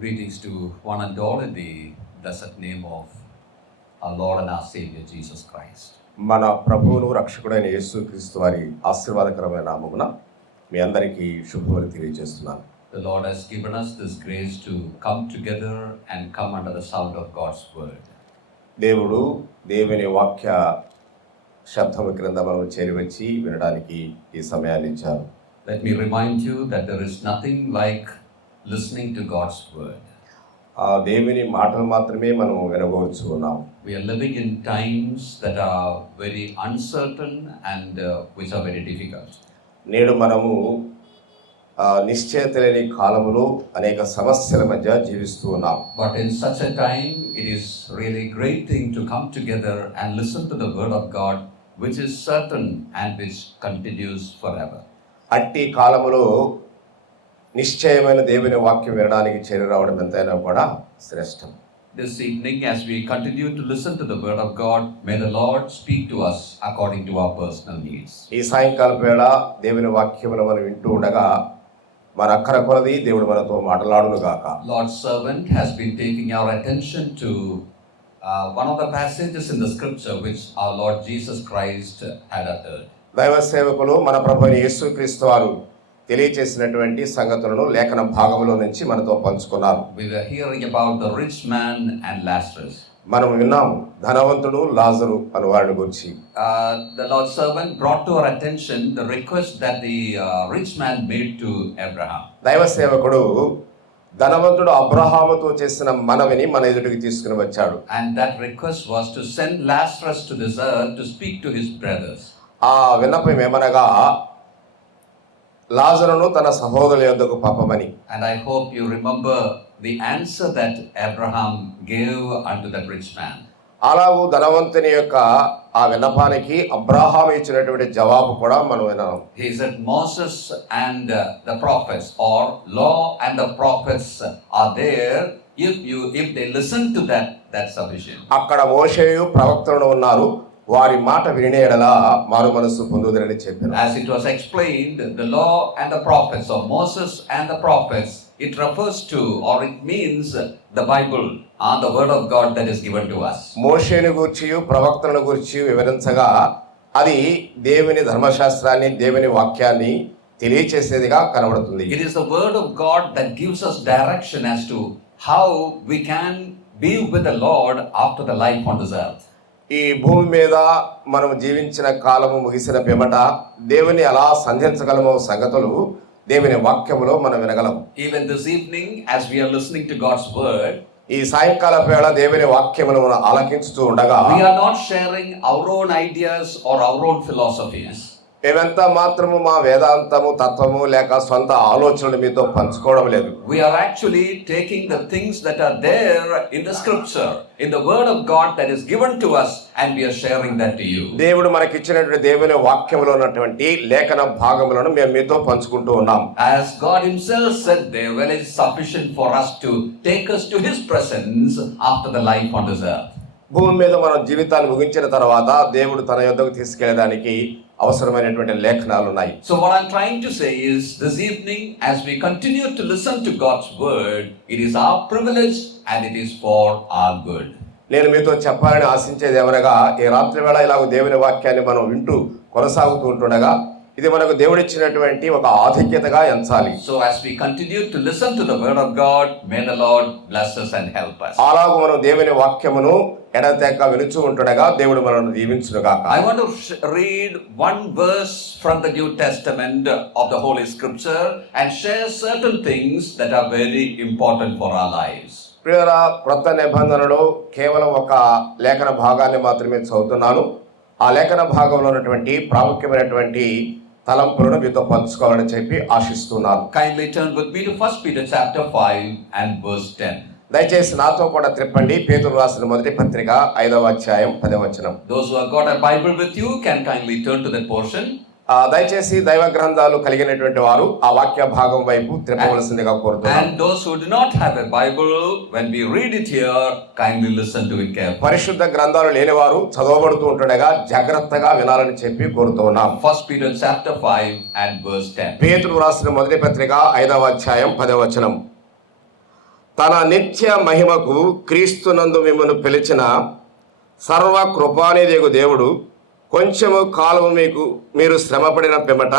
Greetings to one and all in the blessed name of our Lord and our Savior Jesus Christ. మన ప్రభువును రక్షకుడైన యేసుక్రీస్తు వారి ఆశీర్వాదకరమైన నామమున మీ అందరికీ శుభములు తెలియజేస్తున్నాను. The Lord has given us this grace to come together and come under the sound of God's word. దేవుడు దేవుని వాక్య శబ్దము క్రింద మనం చేరివచ్చి వినడానికి ఈ సమయాన్ని ఇచ్చారు. Let me remind you that there is nothing like listening to God's word. ఆ దేవుని మాటలు మాత్రమే మనం వినవచ్చు ఉన్నాం. We are living in times that are very uncertain and which are very difficult. నేడు మనము నిశ్చయత లేని కాలములో అనేక సమస్యల మధ్య జీవిస్తూ ఉన్నాం. But in such a time, it is really great thing to come together and listen to the word of God, which is certain and which continues forever. అట్టి కాలములో నిశ్చయమైన దేవుని వాక్యం వినడానికి చేరి రావడం ఎంతైనా కూడా శ్రేష్టం. This evening, as we continue to listen to the word of God, may the Lord speak to us according to our personal needs. ఈ సాయంకాలం వేళ దేవుని వాక్యమును మనం వింటూ ఉండగా మన అక్కర కొలది దేవుడు మనతో మాట్లాడును గాక. Lord's servant has been taking our attention to one of the passages in the scripture which our Lord Jesus Christ had uttered. దైవ సేవకులు మన ప్రభువైన యేసుక్రీస్తు వారు తెలియచేసినటువంటి సంగతులను లేఖన భాగంలో నుంచి మనతో పంచుకున్నారు. We were hearing about the rich man and Lazarus. మనం విన్నాం ధనవంతుడు లాజరు అను వారిని గురించి. The Lord's servant brought to our attention the request that the rich man made to Abraham. దైవ సేవకుడు ధనవంతుడు అబ్రహాముతో చేసిన మనవిని మన ఎదుటికి తీసుకుని వచ్చాడు. And that request was to send Lazarus to this earth to speak to his brothers. ఆ విన్నపం ఏమనగా లాజరును తన సహోదరుల యొద్దకు పంపమని. And I hope you remember the answer that Abraham gave unto that rich man. అలాగూ ధనవంతుని యొక్క ఆ విన్నపానికి అబ్రహాము ఇచ్చినటువంటి జవాబు కూడా మనం విన్నాం. He said Moses and the prophets, or law and the prophets are there. If they listen to that, that's sufficient. అక్కడ మోషేయు ప్రవక్తలు ఉన్నారు, వారి మాట వినే ఎడల మారు మనస్సు పొందుదురని చెప్పారు. As it was explained, the law and the prophets, or Moses and the prophets, it refers to, or it means the Bible, the word of God that is given to us. మోషేను గూర్చియు ప్రవక్తలను గూర్చి వివరించగా అది దేవుని ధర్మశాస్త్రాన్ని, దేవుని వాక్యాన్ని తెలియచేసేదిగా కనబడుతుంది. It is the word of God that gives us direction as to how we can be with the Lord after the life on this earth. ఈ భూమి మీద మనం జీవించిన కాలము ముగిసిన పిమ్మట దేవుని ఎలా సంధించగలమో సంగతులు దేవుని వాక్యములో మనం వినగలం. Even this evening, as we are listening to God's word, ఈ సాయంకాల వేళ దేవుని వాక్యమును మనం ఆలకించుతూ ఉండగా we are not sharing our own ideas or our own philosophies. మేమెంత మాత్రము మా వేదాంతము, తత్వము లేక సొంత ఆలోచనలు మీతో పంచుకోవడం లేదు. We are actually taking the things that are there in the scripture, in the word of God that is given to us, and we are sharing that to you. దేవుడు మనకిచ్చినటువంటి దేవుని వాక్యములో ఉన్నటువంటి లేఖన భాగములను మేము మీతో పంచుకుంటూ ఉన్నాం. As God himself said there, well, it is sufficient for us to take us to his presence after the life on this earth. భూమి మీద మనం జీవితాన్ని ముగించిన తర్వాత దేవుడు తన యొద్దకు తీసుకెళ్ళడానికి అవసరమైనటువంటి లేఖనాలు ఉన్నాయి. So what I'm trying to say is, this evening, as we continue to listen to God's word, it is our privilege and it is for our good. నేను మీతో చెప్పాలని ఆశించేది ఏమనగా, ఈ రాత్రి వేళ ఇలాగ దేవుని వాక్యాన్ని మనం వింటూ కొనసాగుతూ ఉంటుండగా ఇది మనకు దేవుడిచ్చినటువంటి ఒక ఆధిక్యతగా ఎంచాలి. So as we continue to listen to the word of God, may the Lord bless us and help us. అలాగ మనం దేవుని వాక్యమును ఎడతెక్క వినుచూ ఉంటుండగా దేవుడు మనల్ని దీవించునుగాక. I want to read one verse from the New Testament of the Holy Scripture and share certain things that are very important for our lives. ప్రియులారా, క్రొత్త నిబంధనలో కేవలం ఒక లేఖన భాగాన్ని మాత్రమే చదువుతున్నాను. ఆ లేఖన భాగంలో ఉన్నటువంటి ప్రాముఖ్యమైనటువంటి తలంపులను మీతో పంచుకోవాలని చెప్పి ఆశిస్తున్నాను. Kindly turn with me to 1 Peter chapter 5 and verse 10. దయచేసి నాతో కూడా త్రిప్పండి. పేతురు రాసిన మొదటి పత్రిక 5వ అధ్యాయం 10వ వచనం. Those who have got a Bible with you can kindly turn to that portion. దయచేసి దైవ గ్రంథాలు కలిగినటువంటి వారు ఆ వాక్య భాగం వైపు త్రిప్పవలసిందిగా కోరుతున్నాను. And those who do not have a Bible, when we read it here, kindly listen to it carefully. పరిశుద్ధ గ్రంథాలు లేని వారు చదవబడుతూ ఉంటుండగా జాగ్రత్తగా వినాలని చెప్పి కోరుతూ ఉన్నాం. 1 Peter chapter 5 and verse 10. పేతురు రాసిన మొదటి పత్రిక 5వ అధ్యాయం 10వ వచనం. తన నిత్య మహిమకు క్రీస్తునందు మిమ్మల్ని పిలిచిన సర్వ కృపానిదేగు దేవుడు కొంచెము కాలము మీరు శ్రమపడిన పిమ్మట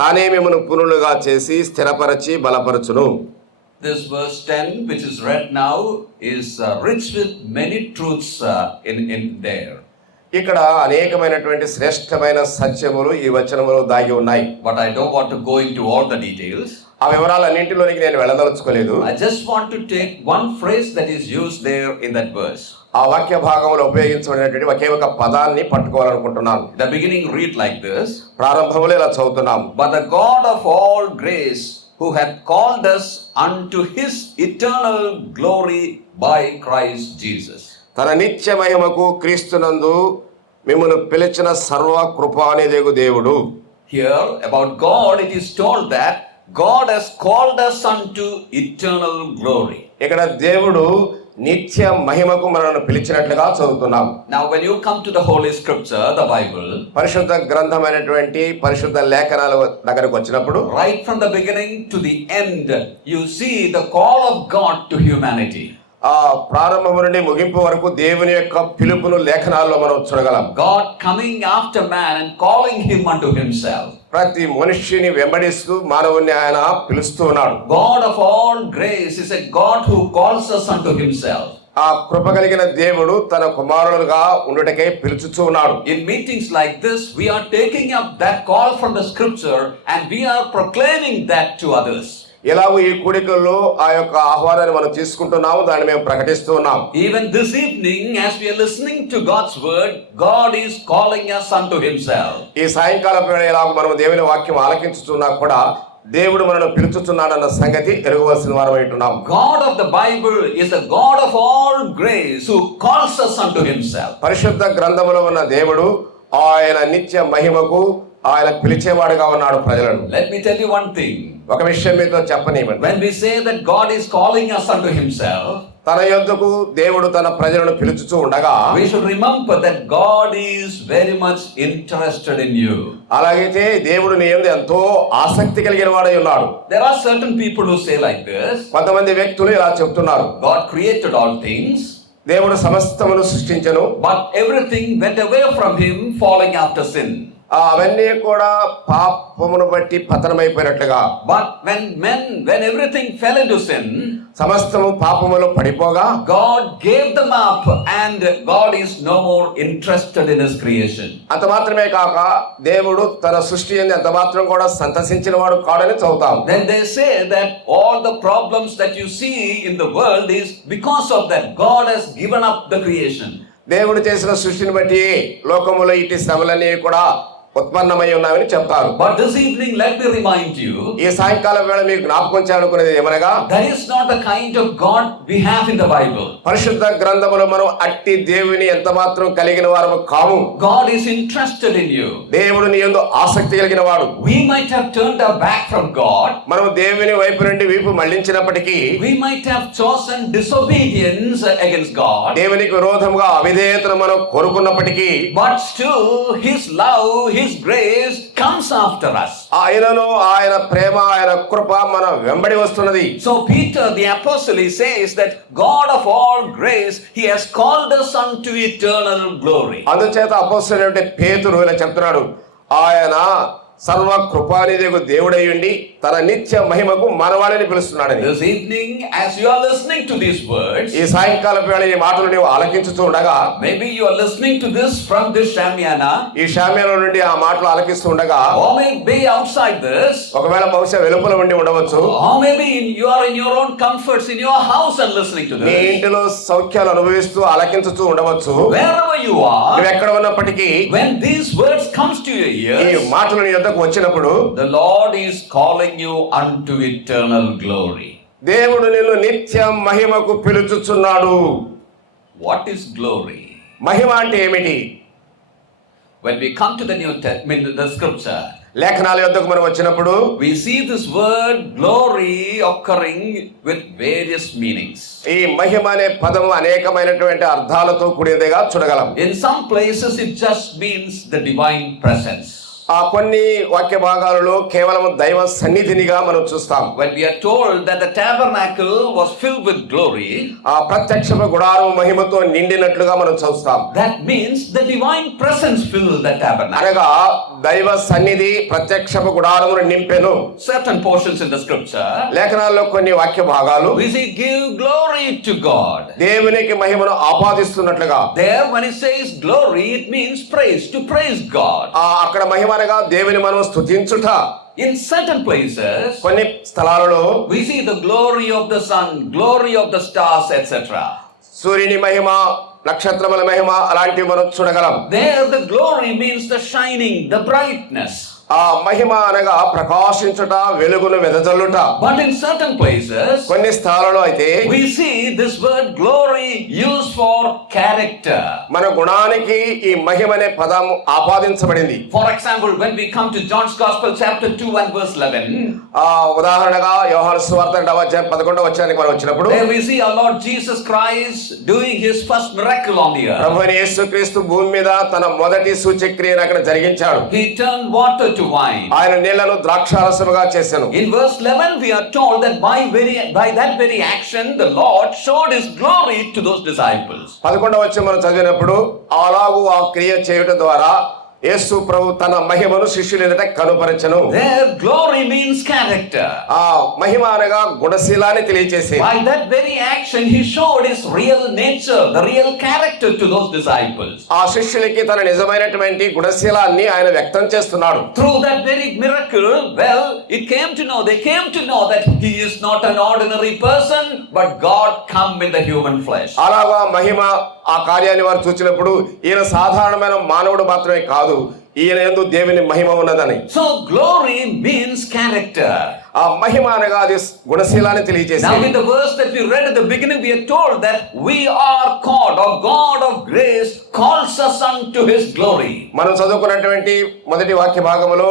తానే మిమ్మల్ని పునులుగా చేసి స్థిరపరచి బలపరచును. This verse 10, which is read now, is rich with many truths in there. ఇక్కడ అనేకమైనటువంటి శ్రేష్టమైన సత్యములు ఈ వచనములో దాగి ఉన్నాయి. But I don't want to go into all the details. ఆ వివరాలన్నింటిలోనికి నేను వెళ్ళదలుచుకోలేదు. I just want to take one phrase that is used there in that verse. ఆ వాక్య భాగంలో ఉపయోగించబడినటువంటి ఒకే ఒక పదాన్ని పట్టుకోవాలనుకుంటున్నాను. The beginning read like this. ప్రారంభంలో ఇలా చదువుతున్నాం. But the God of all grace, who hath called us unto his eternal glory by Christ Jesus. తన నిత్య మహిమకు క్రీస్తునందు మిమ్మల్ని పిలిచిన సర్వ కృపానిదేగు దేవుడు. Here about God it is told that God has called us unto eternal glory. ఇక్కడ దేవుడు నిత్య మహిమకు మనల్ని పిలిచినట్లుగా చదువుతున్నాం. Now when you come to the Holy Scripture, the Bible, పరిశుద్ధ గ్రంథమైనటువంటి పరిశుద్ధ లేఖనాల దగ్గరకు వచ్చినప్పుడు right from the beginning to the end, you see the call of God to humanity. ఆ ప్రారంభం నుండి ముగింపు వరకు దేవుని యొక్క పిలుపును లేఖనాల్లో మనం చూడగలం. God coming after man and calling him unto himself. ప్రతి మనుష్యుని వెంబడిస్తూ మానవుని ఆయన పిలుస్తూ ఉన్నాడు. God of all grace is a God who calls us unto himself. ఆ కృప కలిగిన దేవుడు తన కుమారులుగా ఉండుటకై పిలుచుచూ ఉన్నాడు. In meetings like this, we are taking up that call from the Scripture and we are proclaiming that to others. ఎలాగో ఈ కూడికల్లో ఆ యొక్క ఆహ్వానాన్ని మనం తీసుకుంటున్నాము, దాన్ని మేము ప్రకటిస్తూ ఉన్నాం. Even this evening, as we are listening to God's word, God is calling us unto himself. ఈ సాయంకాలం వేళ ఎలాగో మనం దేవుని వాక్యం ఆలకించుతున్నా కూడా దేవుడు మనల్ని పిలుచుతున్నాడన్న సంగతి ఎరగవలసిన వారమై ఉంటున్నాం. God of the Bible is the God of all grace who calls us unto himself. పరిశుద్ధ గ్రంథములో ఉన్న దేవుడు ఆయన నిత్య మహిమకు ఆయన పిలిచేవాడుగా ఉన్నాడు ప్రజలను. Let me tell you one thing. ఒక విషయం మీతో చెప్పనివ్వండి. When we say that God is calling us unto himself, తన యొద్దకు దేవుడు తన ప్రజలను పిలుచుచూ ఉండగా we should remember that God is very much interested in you. అలాగైతే దేవుడు నీ యందు ఎంతో ఆసక్తి కలిగిన వాడై ఉన్నాడు. There are certain people who say like this. కొంతమంది వ్యక్తులు ఇలా చెప్తున్నారు. God created all things. దేవుడు సమస్తమును సృష్టించెను. But everything went away from him falling after sin. అవన్నీ కూడా పాపమును బట్టి పతనమైపోయినట్లుగా. But when everything fell into sin, సమస్తము పాపములో పడిపోగా God gave them up and God is no more interested in his creation. అంత మాత్రమే కాక దేవుడు తన సృష్టి యందు ఎంత మాత్రం కూడా సంతసించిన వాడు కాడని చదువుతాం. Then they say that all the problems that you see in the world is because of that. God has given up the creation. దేవుడు చేసిన సృష్టిని బట్టి లోకములో ఇటు శ్రమలన్నీ కూడా ఉత్పన్నమై ఉన్నాయని చెప్తారు. But this evening let me remind you, ఈ సాయంకాలం వేళ మీకు జ్ఞాపకం చేయాలనుకునేది ఏమనగా, that is not the kind of God we have in the Bible. పరిశుద్ధ గ్రంథములో మనం అట్టి దేవుని ఎంత మాత్రం కలిగిన వారము కాము. God is interested in you. దేవుడు నీ యందు ఆసక్తి కలిగిన వాడు. We might have turned our back from God. మనం దేవుని వైపు నుండి వీపు మళ్లించినప్పటికీ, We might have chosen disobedience against God. దేవునికి విరోధముగా అవిధేయతను మనం కోరుకున్నప్పటికీ, But still his love, his grace comes after us. ఆయనను ఆయన ప్రేమ ఆయన కృప మన వెంబడి వస్తున్నది. So Peter the apostle, he says that God of all grace, he has called us unto eternal glory. అందుచేత అపోస్తలుడైన పేతురు ఇలా చెప్తున్నాడు, ఆయన సర్వ కృపానిదేగు దేవుడై ఉండి తన నిత్య మహిమకు మనవాళ్ళని పిలుస్తున్నాడని. This evening, as you are listening to these words, ఈ సాయంకాలం వేళ ఈ మాటలు నీవు ఆలకించుతూ ఉండగా, maybe you are listening to this from this Shamiana, ఈ షామ్యాల నుండి ఆ మాటలు ఆలకిస్తూ ఉండగా, or maybe outside this, ఒకవేళ బహుశా వెలుపల ఉండి ఉండవచ్చు, or maybe you are in your own comforts in your house and listening to నీ this. ఇంటిలో సౌఖ్యాలు అనుభవిస్తూ ఆలకించుతూ ఉండవచ్చు. Wherever you are, నువ్వు ఎక్కడ ఉన్నప్పటికీ when these words comes to your ఈ ears, మాటలు నీ యొద్దకు వచ్చినప్పుడు, the Lord is calling you unto eternal glory. దేవుడు నిన్ను నిత్య మహిమకు పిలుచుచున్నాడు. What is glory? మహిమ అంటే ఏమిటి? When we come to the the scripture, లేఖనాల యొద్దకు మనం వచ్చినప్పుడు we see this word glory occurring with various meanings. ఈ మహిమ అనే పదము అనేకమైనటువంటి అర్థాలతో కూడినదిగా చూడగలం. In some places it just means the divine presence. కొన్ని వాక్య భాగాలలో కేవలం దైవ సన్నిధినిగా మనం చూస్తాం. When we are told that the tabernacle was filled with glory, ఆ ప్రత్యక్ష గుడారం మహిమతో నిండినట్లుగా మనం చూస్తాం. that means the divine presence filled the tabernacle. అనగా దైవ సన్నిధి ప్రత్యక్ష గుడారమును నింపెను. Certain portions in the scripture, లేఖనాల్లో కొన్ని వాక్య భాగాలు we see give glory to God. దేవునికి మహిమను ఆపాదిస్తున్నట్లుగా, There when it says glory, it means praise, to praise God. అక్కడ మహిమ అనగా దేవుని మనం స్తుతించుట. In certain places, కొన్ని స్థలాలలో we see the glory of the sun, glory of the stars, etc. సూర్యుని మహిమ, నక్షత్రముల మహిమ అలాంటివి మనం చూడగలం. There the glory means the shining, the brightness. ఆ మహిమ అనగా ప్రకాశించుట, వెలుగును వెదజల్లుట. But in certain places, కొన్ని స్థలాలలో అయితే we see this word glory used for character. మన గుణానికి ఈ మహిమ అనే పదం ఆపాదించబడింది. For example, when we come to John's Gospel chapter 2 and verse 11, ఉదాహరణగా యోహాను సువార్త 2:11 వచనానికి మనం వచ్చినప్పుడు, there we see our Lord Jesus Christ doing his first miracle on the earth. ప్రభువైన యేసుక్రీస్తు భూమి మీద తన మొదటి సూచక్రియను అక్కడ జరిగించాడు. He turned water to wine. ఆయన నీళ్లను ద్రాక్షారసముగా చేసెను. In verse 11 we are told that by that very action the Lord showed his glory to those disciples. 11వ వచనం మనం చదివినప్పుడు, అలాగూ ఆ క్రియ చేయుట ద్వారా యేసు ప్రభు తన మహిమను శిష్యుల ఎదుట కనుపరచెను. Their glory means character. ఆ మహిమ అనగా గుణశీలాన్ని తెలియజేసేది. By that very action he showed his real nature, the real character to those disciples. ఆ శిష్యులకి తన నిజమైనటువంటి గుణశీలాన్ని ఆయన వ్యక్తం చేస్తున్నాడు. Through that very miracle, they came to know that he is not an ordinary person, but God come in the human flesh. అలాగా మహిమ ఆ కార్యాన్ని వారు చూసినప్పుడు ఈయన సాధారణమైన మానవుడు మాత్రమే కాదు, ఈయన యందు దేవుని మహిమ ఉన్నదని. So glory means character. ఆ మహిమ అనగా అది గుణశీలాన్ని Now తెలియజేసేది. in the verse that we read at the beginning, we are told that we are called, or God of grace calls us unto his glory. మనం చదువుకున్నటువంటి మొదటి వాక్య భాగములో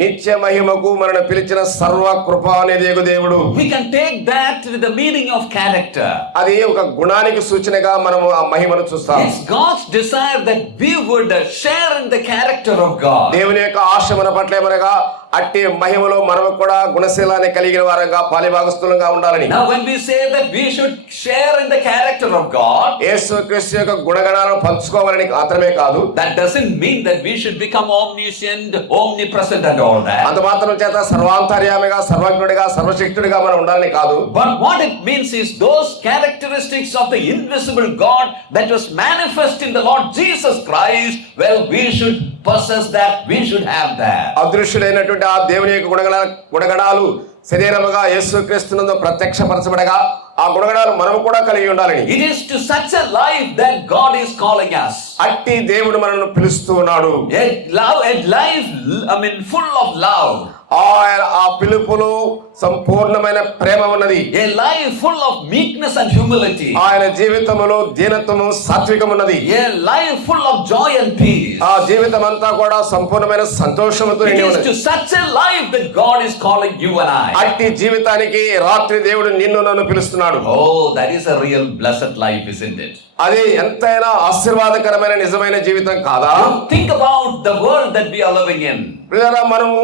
నిత్య మహిమకు మనను పిలిచిన సర్వ కృప అనేది దేవుడు. We can take that with the meaning of character. అది ఒక గుణానికి సూచనగా మనము ఆ మహిమను చూస్తాం. It's God's desire that we would share in the character of God. దేవుని యొక్క ఆశ మన పట్ల ఏమనగా అట్టి మహిమలో మనము కూడా గుణశీలాన్ని కలిగిన వారంగా పాలిభాగస్తులంగా ఉండాలని. Now when we say that we should share in the character of God, యేసుక్రీస్తు యొక్క గుణగణాలను పంచుకోవాలని మాత్రమే కాదు, that doesn't mean that we should become omniscient, omnipresent and all that. అంత మాత్రం చేత సర్వాంతర్యామిగా, సర్వజ్ఞుడిగా, సర్వశక్తుడిగా మనం ఉండాలని కాదు. But what it means is those characteristics of the invisible God that was manifest in the Lord Jesus Christ, well, we should possess that, we should have that. అదృశ్యుడైనటువంటి ఆ దేవుని యొక్క గుణగణాలు శరీరముగా యేసుక్రీస్తునందు ప్రత్యక్షపరచబడగా ఆ గుణగణాలు మనము కూడా కలిగి ఉండాలని. It is to such a life that God is calling us. అట్టి దేవుడు మనల్ని పిలుస్తూ ఉన్నాడు. A life, full of love. ఆ పిలుపులో సంపూర్ణమైన ప్రేమ ఉన్నది. A life full of meekness and humility. ఆయన జీవితములో దీనత్వము, సాత్వికం ఉన్నది. A life full of joy and peace. ఆ జీవితం అంతా కూడా సంపూర్ణమైన సంతోషముతో It నిండి is ఉన్నది. to such a life that God is calling you and I. అట్టి జీవితానికి రాత్రి దేవుడు నిన్ను నన్ను పిలుస్తున్నాడు. Oh, that is a real blessed life, isn't it? అది ఎంతైనా ఆశీర్వాదకరమైన నిజమైన జీవితం కాదా? Think about the world that we are living in. మనము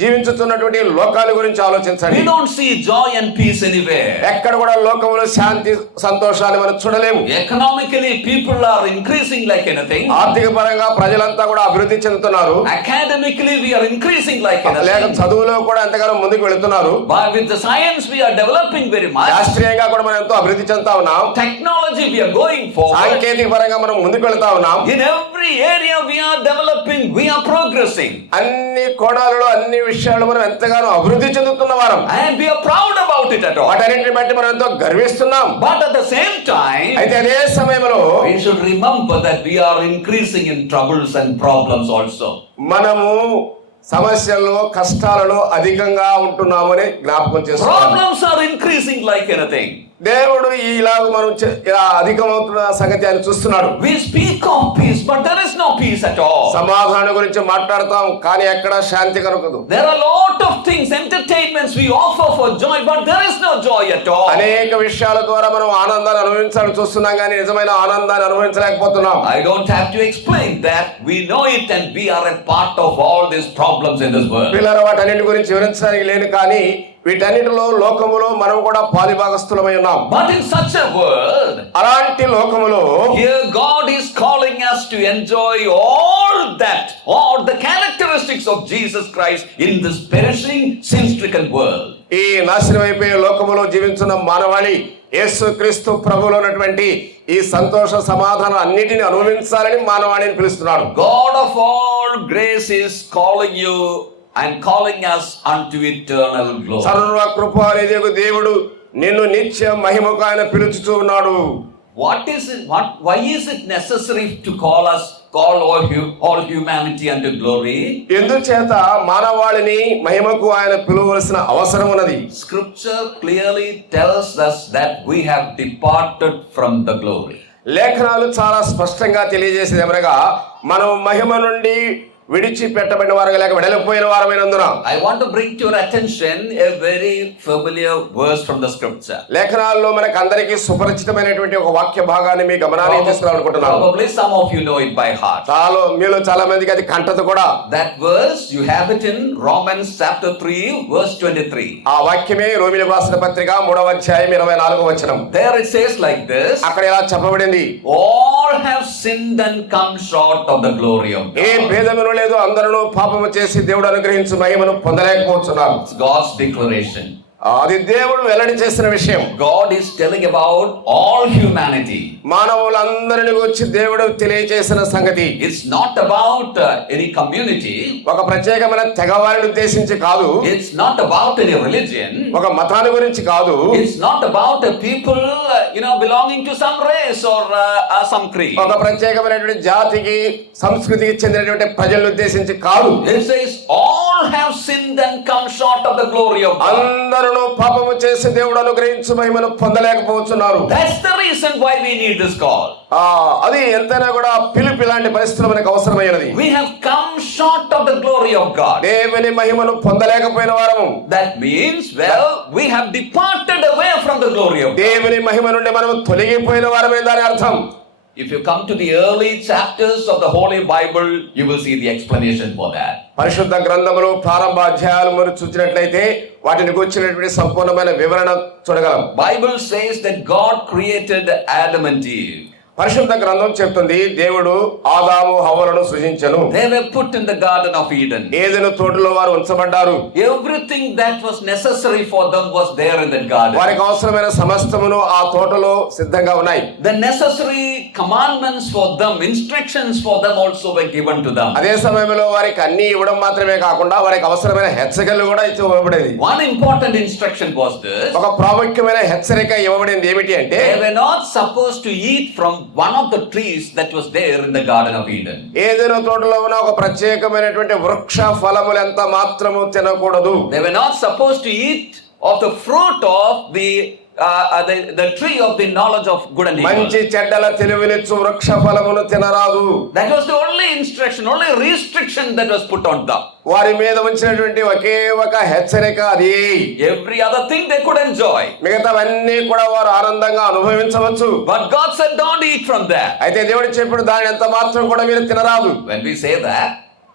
జీవించుతున్నటువంటి లోకాల గురించి ఆలోచించండి. We don't see joy and peace anywhere. ఎక్కడ కూడా లోకంలో శాంతి సంతోషాన్ని మనం చూడలేము. Economically, people are increasing like anything. ఆర్థిక పరంగా ప్రజలంతా కూడా అభివృద్ధి చెందుతున్నారు. Academically, we are increasing like లేక anything. చదువులో కూడా ఎంతగానో ముందుకు వెళుతున్నారు. But with the science, we are developing very much. శాస్త్రీయంగా కూడా మనం ఎంతో అభివృద్ధి చెందుతా ఉన్నాం. Technology, we are going forward. సాంకేతిక పరంగా మనం ముందుకు వెళుతా ఉన్నాం. In every area, we are developing, we are progressing. అన్ని కోణాలలో, అన్ని విషయాలు మనం ఎంతగానో అభివృద్ధి చెందుతున్న వారం. And we are proud about it at all. వాటన్నిటిని బట్టి మనం ఎంతో గర్విస్తున్నాం. But at the same time, అయితే అదే సమయంలో we should remember that we are increasing in troubles and problems also. మనము సమస్యల్లో, కష్టాలలో అధికంగా ఉంటున్నామని జ్ఞాపకం చేస్తున్నాం. Problems are increasing like anything. దేవుడు ఇలాగ మనం ఇలా అధికమవుతున్న సంగతి ఆయన చూస్తున్నాడు. We speak of peace, but there is no peace at all. సమాధానం గురించి మాట్లాడతాం, కానీ ఎక్కడ శాంతి కనుకదు. There are a lot of things, entertainments things we offer for joy, but there is no joy at all. అనేక విషయాల ద్వారా మనం ఆనందాన్ని అనుభవించాలని చూస్తున్నాం కానీ నిజమైన ఆనందాన్ని అనుభవించలేకపోతున్నాం. I don't have to explain that. We know it and we are a part of all these problems in this world. పిల్లలు వాటన్నిటి గురించి వివరించడానికి లేను కానీ వీటన్నిటిలో లోకములో మనం కూడా పాలిభాగస్థులమై ఉన్నాం. But in such a world, అలాంటి లోకములో here God is calling us to enjoy all that, all the characteristics of Jesus Christ in this perishing, sin-stricken world. ఈ నాశనం అయిపోయే లోకములో జీవించున్న మానవాళి యేసుక్రీస్తు ప్రభువులో ఉన్నటువంటి ఈ సంతోష సమాధానం అన్నిటిని అనుభవించాలని మానవాళిని పిలుస్తున్నాడు. God of all grace is calling you and calling us unto eternal glory. సర్వ కృపానిధియగు దేవుడు నిన్ను నిత్య మహిమకు ఆయన పిలుచుచూ ఉన్నాడు. What is it? Why is it necessary to call all humanity unto glory? ఎందుచేత మానవాళిని మహిమకు ఆయన పిలువవలసిన అవసరం ఉన్నది. Scripture clearly tells us that we have departed from the glory. లేఖనాలు చాలా స్పష్టంగా తెలియజేసేది ఏమనగా మనం మహిమ నుండి విడిచిపెట్టబడిన వారు లేక వెడలిపోయిన వారమైనందున I want to bring to your attention a very familiar verse from the scripture. లేఖనాల్లో మనకు అందరికీ సుపరిచితమైనటువంటి ఒక వాక్య భాగాన్ని మీ గమనానికి తీసుకురావాలనుకుంటున్నాను. Probably some of you know it by heart. మీలో చాలా మందికి అది కంటత కూడా. That verse you have it in Romans chapter 3 verse 23. ఆ వాక్యమే రోమీయులకు రాసిన పత్రిక 3వ అధ్యాయం 24వ వచనం. There it says like this. అక్కడ ఇలా చెప్పబడింది, all have sinned and come short of the glory of God. ఏ భేదమును లేదు, అందరూ పాపము చేసి దేవుడు అనుగ్రహించు మహిమను పొందలేకపోతున్నారు. It's God's declaration. అది దేవుడు వెల్లడి చేసిన విషయం. God is telling about all humanity. మానవులందరిని గురించి దేవుడు తెలియజేసిన సంగతి. It's not about any community. ఒక ప్రత్యేకమైన తెగవారిని ఉద్దేశించి కాదు. It's not about any religion. ఒక మతాన్ని గురించి కాదు. It's not about a people belonging to some race or some creed. ఒక ప్రత్యేకమైనటువంటి జాతికి సంస్కృతికి చెందినటువంటి ప్రజలను ఉద్దేశించి కాదు. It says all have sinned and come short of the glory of God. అందరూ పాపము చేసి దేవుడు అనుగ్రహించు మహిమను పొందలేకపోతున్నారు. That's the reason why we need this call. అది ఎంతైనా కూడా పిలుపు ఇలాంటి పరిస్థితులు మనకు అవసరమైనది. We have come short of the glory of God. దేవుని మహిమను పొందలేకపోయిన వారము. That means we have departed away from the glory of God. దేవుని మహిమ నుండి మనము తొలగిపోయిన వారమే దాని అర్థం. If you come to the early chapters of the Holy Bible, you will see the explanation for that. పరిశుద్ధ గ్రంథములో ప్రారంభ అధ్యాయాలు మనం చూసినట్లయితే వాటిని గురించినటువంటి సంపూర్ణమైన వివరణ చూడగలం. Bible says that God created Adam and Eve. పరిశుద్ధ గ్రంథం చెప్తుంది దేవుడు ఆదాము హవ్వలను సృజించెను. They were put in the Garden of Eden. ఏదెను తోటలో వారు ఉంచబడ్డారు. Everything that was necessary for them was there in that garden. వారికి అవసరమైన సమస్తమును ఆ తోటలో సిద్ధంగా ఉన్నాయి. The necessary commandments for them, instructions for them also were given to them. అదే సమయంలో వారికి అన్ని ఇవ్వడం మాత్రమే కాకుండా వారికి అవసరమైన హెచ్చరికలు కూడా ఇవ్వబడేది. One important instruction was this. ఒక ప్రాముఖ్యమైన హెచ్చరిక ఇవ్వబడింది ఏమిటి అంటే they were not supposed to eat from one of the trees that was there in the Garden of Eden. ఏదెను తోటలో ఉన్న ఒక ప్రత్యేకమైనటువంటి వృక్ష ఫలములు ఎంత మాత్రము తినకూడదు. They were not supposed to eat of the fruit of the tree of the knowledge of good and evil. మంచి చెడ్డల తెలివినిచ్చు వృక్ష ఫలమును తినరాదు. That was the only instruction, only restriction that was put on them. వారి మీద ఉంచినటువంటి ఒకే ఒక హెచ్చరిక అది. Every other thing they could enjoy. మిగతావన్నీ కూడా వారు ఆనందంగా అనుభవించవచ్చు. But God said don't eat from that. అయితే దేవుడు చెప్పిన దాని ఎంత మాత్రం కూడా మీరు తినరాదు. When we say that,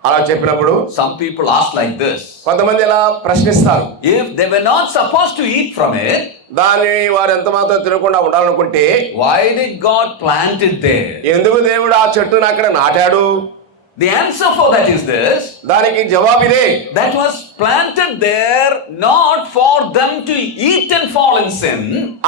అలా చెప్పినప్పుడు some people ask like this. కొంతమంది ఇలా ప్రశ్నిస్తారు. If they were not supposed to eat from it, దాన్ని వారు ఎంత మాత్రం తినకుండా ఉండాలనుకుంటే why did God plant it there? ఎందుకు దేవుడు ఆ చెట్టును అక్కడ నాటాడు? The answer for that is this. దానికి జవాబు ఇదే. That was planted there not for them to eat and fall in sin.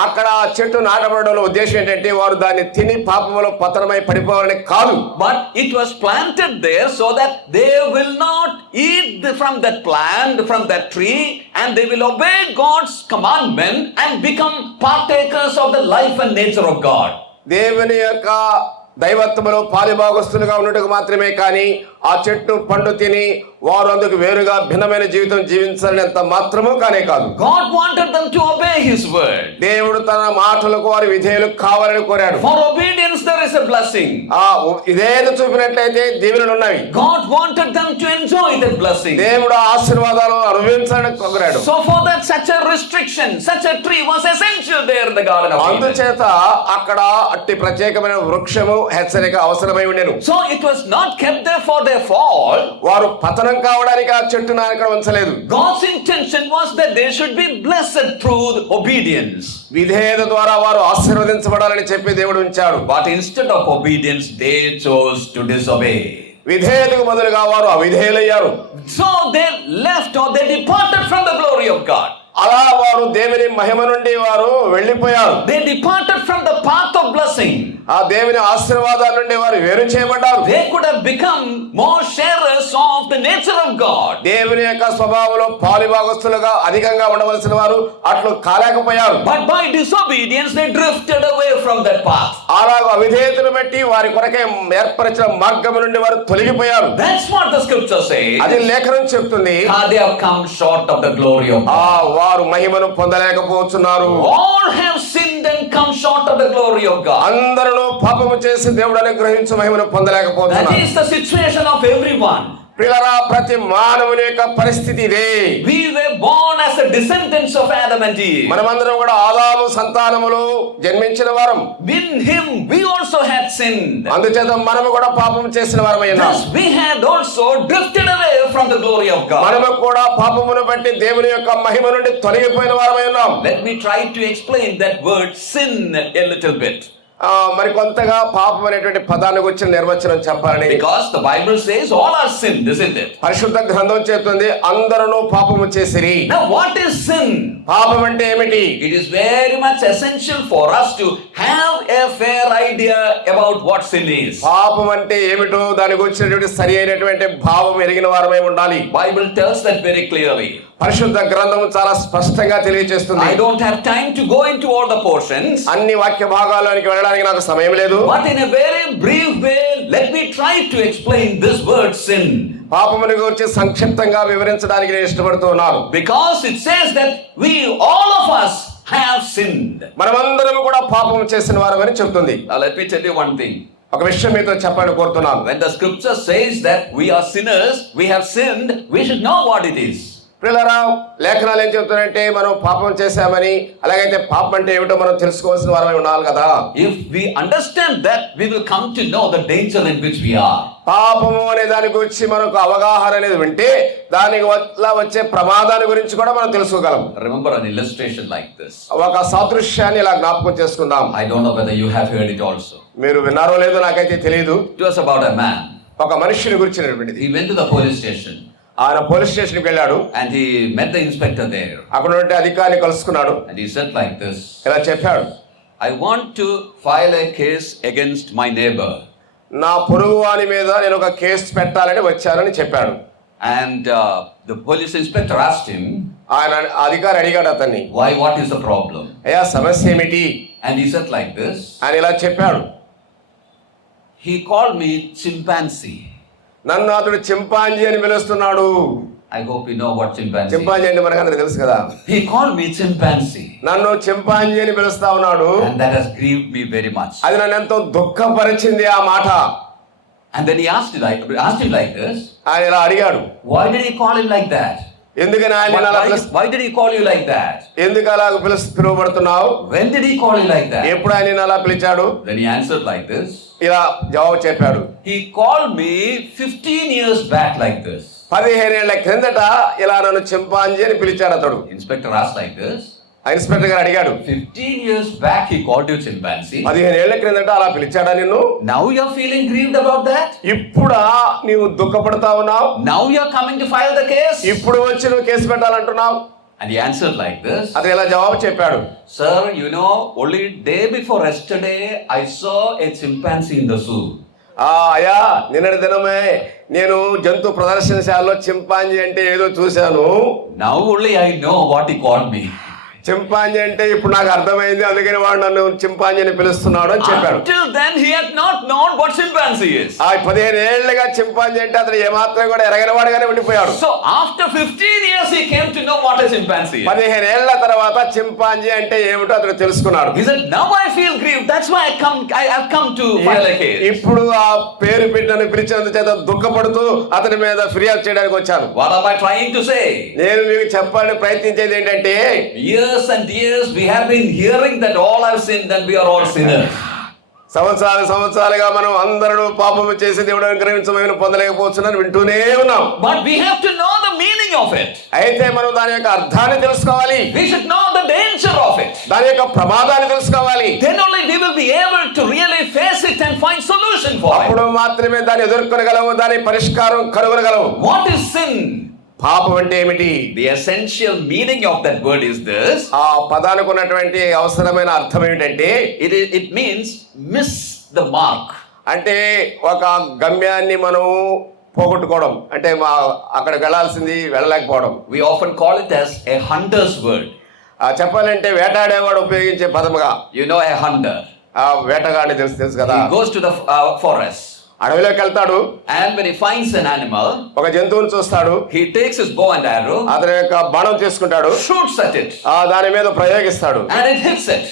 అక్కడ ఆ చెట్టు నాటబడడంలో ఉద్దేశం ఏంటంటే వారు దాన్ని తిని పాపములో పతనమై పడిపోవాలని కాదు. But it was planted there so that they will not eat from that plant, from that tree, and they will obey God's commandment and become partakers of the life and nature of God. దేవుని యొక్క దైవత్వములో పాలిభాగస్తులుగా ఉన్నట్టుకు మాత్రమే కానీ ఆ చెట్టు పండు తిని వారు అందుకు వేరుగా భిన్నమైన జీవితం జీవించాలని ఎంత మాత్రమూ కానే కాదు. God wanted them to obey His word. దేవుడు తన మాటలకు వారి విధేయులు కావాలని కోరాడు. For obedience there is a blessing. విధేయత చూపినట్లయితే దీవెనలు ఉన్నవి. God wanted them to enjoy that blessing. దేవుడు ఆశీర్వాదాలు అనుభవించాలని కోరాడు. So for that such a restriction, such a tree was essential there in the garden of Eden. అందుచేత అక్కడ అట్టి ప్రత్యేకమైన వృక్షము హెచ్చరిక అవసరమై ఉండెను. So it was not kept there for their fall. వారు పతనం కావడానికి ఆ చెట్టును అక్కడ ఉంచలేదు. God's intention was that they should be blessed through obedience. విధేయత ద్వారా వారు ఆశీర్వదించబడాలని చెప్పి దేవుడు ఉంచాడు. But instead of obedience they chose to disobey. విధేయతకు బదులుగా వారు అవిధేయులయ్యారు. So they left or they departed from the glory of God. అలా వారు దేవుని మహిమ నుండి వారు వెళ్ళిపోయారు. They departed from the path of blessing. ఆ దేవుని ఆశీర్వాదాల నుండి వారు వేరు చేయబడ్డారు. They could have become more sharers of the nature of God. దేవుని యొక్క స్వభావంలో పాలిభాగస్తులుగా అధికంగా ఉండవలసిన వారు అట్లు కాలేకపోయారు. But by disobedience they drifted away from that path. అలాగ అవిధేయతను బట్టి వారి కొరకే ఏర్పరిచిన మార్గం నుండి వారు తొలగిపోయారు. That's what the scripture says. అది లేఖనం చెప్తుంది. They have come short of the glory of God. వారు మహిమను పొందలేకపోతున్నారు. All have sinned and come short of the glory of God. అందరూ పాపము చేసి దేవుడు అనుగ్రహించు మహిమను పొందలేకపోతున్నారు. That is the situation of everyone. ప్రియులారా, ప్రతి మానవుని యొక్క పరిస్థితి ఇదే. We were born as the descendants of Adam and Eve. మనమందరం కూడా ఆదాము సంతానములు జన్మించిన వారం. In him we also had sinned. అందుచేత మనము కూడా పాపం చేసిన వారమై ఉన్నాం. Thus we had also drifted away from the glory of God. మనము కూడా పాపమును బట్టి దేవుని యొక్క మహిమ నుండి తొలగిపోయిన వారమై ఉన్నాం. Let me try to explain that word sin a little bit. మరి కొంతగా పాపం అనేటువంటి పదానికి వచ్చిన నిర్వచనం చెప్పాలని. Because the Bible says all are sinned, isn't it? పరిశుద్ధ గ్రంథం చెప్తుంది అందరూ పాపము చేసిరి. Now what is sin? పాపం అంటే ఏమిటి? It is very much essential for us to have a fair idea about what sin is. పాపం అంటే ఏమిటో దానికి వచ్చినటువంటి సరి అయినటువంటి భావం ఎరిగిన వారమై ఉండాలి. Bible tells that very clearly. పరిశుద్ధ గ్రంథం చాలా స్పష్టంగా తెలియజేస్తుంది. I don't have time to go into all the portions. అన్ని వాక్య భాగాల్లోనికి వెళ్ళడానికి నాకు సమయం లేదు. But in a very brief way, let me try to explain this word sin. పాపముని గురించి సంక్షిప్తంగా వివరించడానికి నేను ఇష్టపడుతూ ఉన్నాను. Because it says that we all of us have sinned. మనమందరం కూడా పాపం చేసిన వారమని చెప్తుంది. Now let me tell you one thing. ఒక విషయం మీతో చెప్పాలని కోరుతున్నాను. When the scripture says that we are sinners, we have sinned, we should know what it is. ప్రియులారా, లేఖనాలు ఏం చెప్తున్నాయంటే మనం పాపం చేశామని, అలాగైతే పాపం అంటే ఏమిటో మనం తెలుసుకోవాల్సిన వారమై ఉండాలి కదా. If we understand that, we will come to know the danger in which we are. పాపము అనే దాని గురించి మనకు అవగాహన అనేది వింటే దానికి వల్ల వచ్చే ప్రమాదాన్ని గురించి కూడా మనం తెలుసుకోగలం. Remember an illustration like this. ఒక సాదృశ్యాన్ని ఇలా జ్ఞాపకం చేసుకుందాం. I don't know whether you have heard it also. మీరు విన్నారో లేదో నాకైతే తెలియదు. It was about a man. ఒక మనిషిని గురించినటువంటిది. He went to the police station. ఆయన పోలీస్ స్టేషన్కి వెళ్ళాడు. And he met the inspector there. అక్కడ ఉంటే అధికారిని కలుసుకున్నాడు. And he said like this. ఇలా చెప్పాడు, I want to file a case against my neighbor. నా పొరుగువాని మీద నేను ఒక కేసు పెట్టాలని వచ్చానని చెప్పాడు. And the police inspector asked him, ఆయన అధికారి అడిగాడు అతన్ని, why, what is the problem? అయ్యా సమస్య ఏమిటి? And he said like this. ఆయన ఇలా చెప్పాడు, He called me chimpanzee. నన్ను అతడు చింపాంజీ అని పిలుస్తున్నాడు. I hope you know what chimpanzee is. Chimpanzee అంటే మనకందరికి తెలుసు కదా. He called me chimpanzee. నన్ను చింపాంజీ అని పిలుస్తా ఉన్నాడు. And that has grieved me very much. అది నన్ను ఎంతో దుఃఖపరిచింది ఆ మాట. And then he asked him like this. ఆయన ఇలా అడిగాడు, Why did he call him like that? ఎందుకని ఆయన అలా Why did he call you like that? ఎందుకు అలా పిలువబడుతున్నావు? When did he call you like that? ఎప్పుడు ఆయన అలా పిలిచాడు? Then he answered like this. ఇలా జవాబు చెప్పాడు, He called me 15 years back like this. 15 ఏళ్ల క్రిందట ఇలా నన్ను చింపాంజీ అని పిలిచాడు అతడు. Inspector asked like this. Inspector గారు అడిగాడు, 15 years back he called you chimpanzee. 15 ఏళ్ల క్రిందట అలా పిలిచాడా నిన్ను? Now you are feeling grieved about that? ఇప్పుడా నీవు దుఃఖపడతా ఉన్నావు? Now you are coming to file the case? ఇప్పుడు వచ్చి నువ్వు case పెట్టాలంటున్నావు? And he answered like this. అతను ఇలా జవాబు చెప్పాడు, Sir, you know, only day before yesterday I saw a chimpanzee in the zoo. అయ్యా నిన్నటి దినమే నేను జంతు ప్రదర్శనశాలలో చింపాంజీ అంటే ఏదో చూశాను. Now only I know what he called me. Chimpanzee అంటే ఇప్పుడు నాకు అర్థమైంది, అందుకని వాడు నన్ను చింపాంజీ అని పిలుస్తున్నాడు అని చెప్పాడు. Until then he had not known what chimpanzee is. ఆ 15 ఏళ్లుగా చింపాంజీ అంటే అతను ఏమాత్రం కూడా ఎరగని వాడుగానే ఉండిపోయాడు. So after 15 years he came to know what a chimpanzee is. 15 ఏళ్ల తర్వాత చింపాంజీ అంటే ఏమిటో అతను తెలుసుకున్నాడు. He said, now I feel grieved, that's why I have come to file a case. ఇప్పుడు ఆ పేరు పెట్టినను పిలిచినందు చేత దుఃఖపడుతూ అతని మీద ఫిర్యాదు చేయడానికి వచ్చాను. What am I trying to say? నేను మీకు చెప్పాలని ప్రయత్నించేది ఏంటంటే, Years and years we have been hearing that all have sinned and we are all sinners. సంవత్సరాలుగా మనం అందరూ పాపము చేసి దేవుడు అనుగ్రహించమని పొందలేకపోతున్నాను వింటూనే ఉన్నాం. But we have to know the meaning of it. అయితే మనం దాని యొక్క అర్థాన్ని తెలుసుకోవాలి. We should know the danger of it. దాని యొక్క ప్రమాదాన్ని తెలుసుకోవాలి. Then only we will be able to really face it and find solution for it. అప్పుడు మాత్రమే దాన్ని ఎదుర్కొనగలము, దాని పరిష్కారం కనుగొనగలము. What is sin? పాపం అంటే ఏమిటి? The essential meaning of that word is this. ఆ పదానికి ఉన్నటువంటి అవసరమైన అర్థం ఏమిటంటే, It means miss the mark. అంటే ఒక గమ్యాన్ని మనం పోగొట్టుకోవడం, అంటే అక్కడికి వెళ్ళాల్సింది వెళ్ళలేకపోవడం. We often call it as a hunter's word. చెప్పాలంటే వేటాడేవాడు ఉపయోగించే పదముగా. You know a hunter. వేటగాడిని తెలుసు కదా. He goes to the forest. అడవిలోకి వెళ్తాడు. And when he finds an animal, ఒక జంతువుని చూస్తాడు. he takes his bow and arrow. అతని యొక్క బాణం తీసుకుంటాడు. Shoots at it. దాని మీద ప్రయోగిస్తాడు. And it hits it.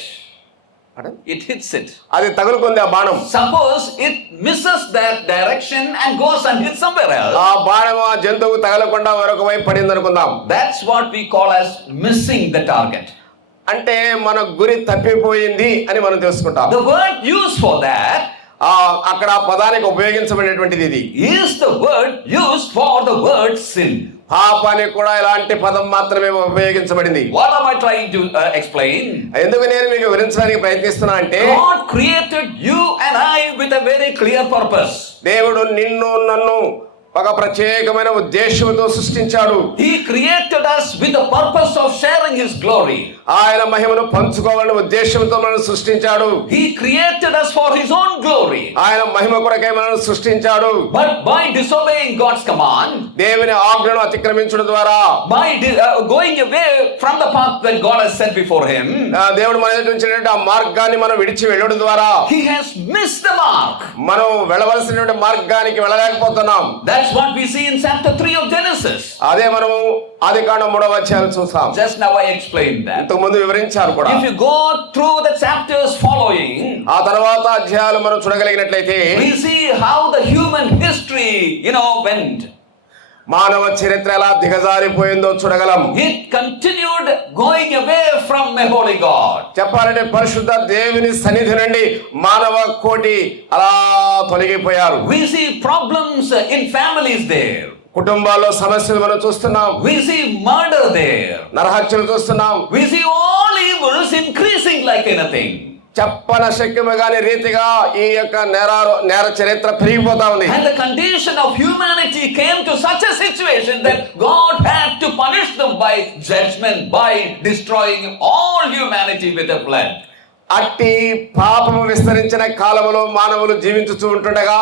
It hits it. అది తగులుకుంది ఆ బాణం. Suppose it misses that direction and goes and hits somewhere else. ఆ బాణం ఆ జంతువుకు తగలకుండా మరొక వైపు పడింది అనుకుందాం. That's what we call as missing the target. అంటే మన గురి తప్పిపోయింది అని మనం తెలుసుకుంటాం. The word used for that, అక్కడ పదానికి ఉపయోగించబడినటువంటిది ఇది, is the word used for the word sin. పాపానికి కూడా ఇలాంటి పదం మాత్రమే ఉపయోగించబడింది. What am I trying to explain? ఎందుకు నేను మీకు వివరించడానికి ప్రయత్నిస్తున్నా అంటే, God created you and I with a very clear purpose. దేవుడు నిన్ను నన్ను ఒక ప్రత్యేకమైన ఉద్దేశంతో సృష్టించాడు. He created us with the purpose of sharing his glory. ఆయన మహిమను పంచుకోవాలనే ఉద్దేశంతో మనల్ని సృష్టించాడు. He created us for his own glory. ఆయన మహిమ కొరకై మనల్ని సృష్టించాడు. But by disobeying God's command, దేవుని ఆజ్ఞను అతిక్రమించడం ద్వారా, by going away from the path that God has set before him, దేవుడు మన ఎదుట ఉంచినటువంటి ఆ మార్గాన్ని మనం విడిచి వెళ్ళడం ద్వారా he has missed the mark. మనం వెళ్ళవలసినటువంటి మార్గానికి వెళ్ళలేకపోతున్నాం. That's what we see in chapter 3 of Genesis. అదే మనము ఆదికాండం 3వ అధ్యాయం చూస్తాం. Just now I explained that. ఇంతకు ముందు వివరించారు కూడా. If you go through the chapters following, ఆ తర్వాత అధ్యాయాలు మనం చూడగలిగినట్లయితే, we see how the human history, went. మానవ చరిత్ర ఎలా దిగజారిపోయిందో చూడగలం. It continued going away from a holy God. చెప్పాలంటే పరిశుద్ధ దేవుని సన్నిధి నుండి మానవ కోటి అలా తొలగిపోయారు. We see problems in families there. కుటుంబాల్లో సమస్యలు మనం చూస్తున్నాం. We see murder there. నరహత్యలు చూస్తున్నాం. We see all evils increasing like anything. చెప్పన శక్యమగాని రీతిగా ఈ యొక్క నేర చరిత్ర పెరిగిపోతా ఉంది. And the condition of humanity came to such a situation that God had to punish them by judgment, by destroying all humanity with a flood. అట్టి పాపము విస్తరించిన కాలములో మానవులు జీవించుచూ ఉంటుండగా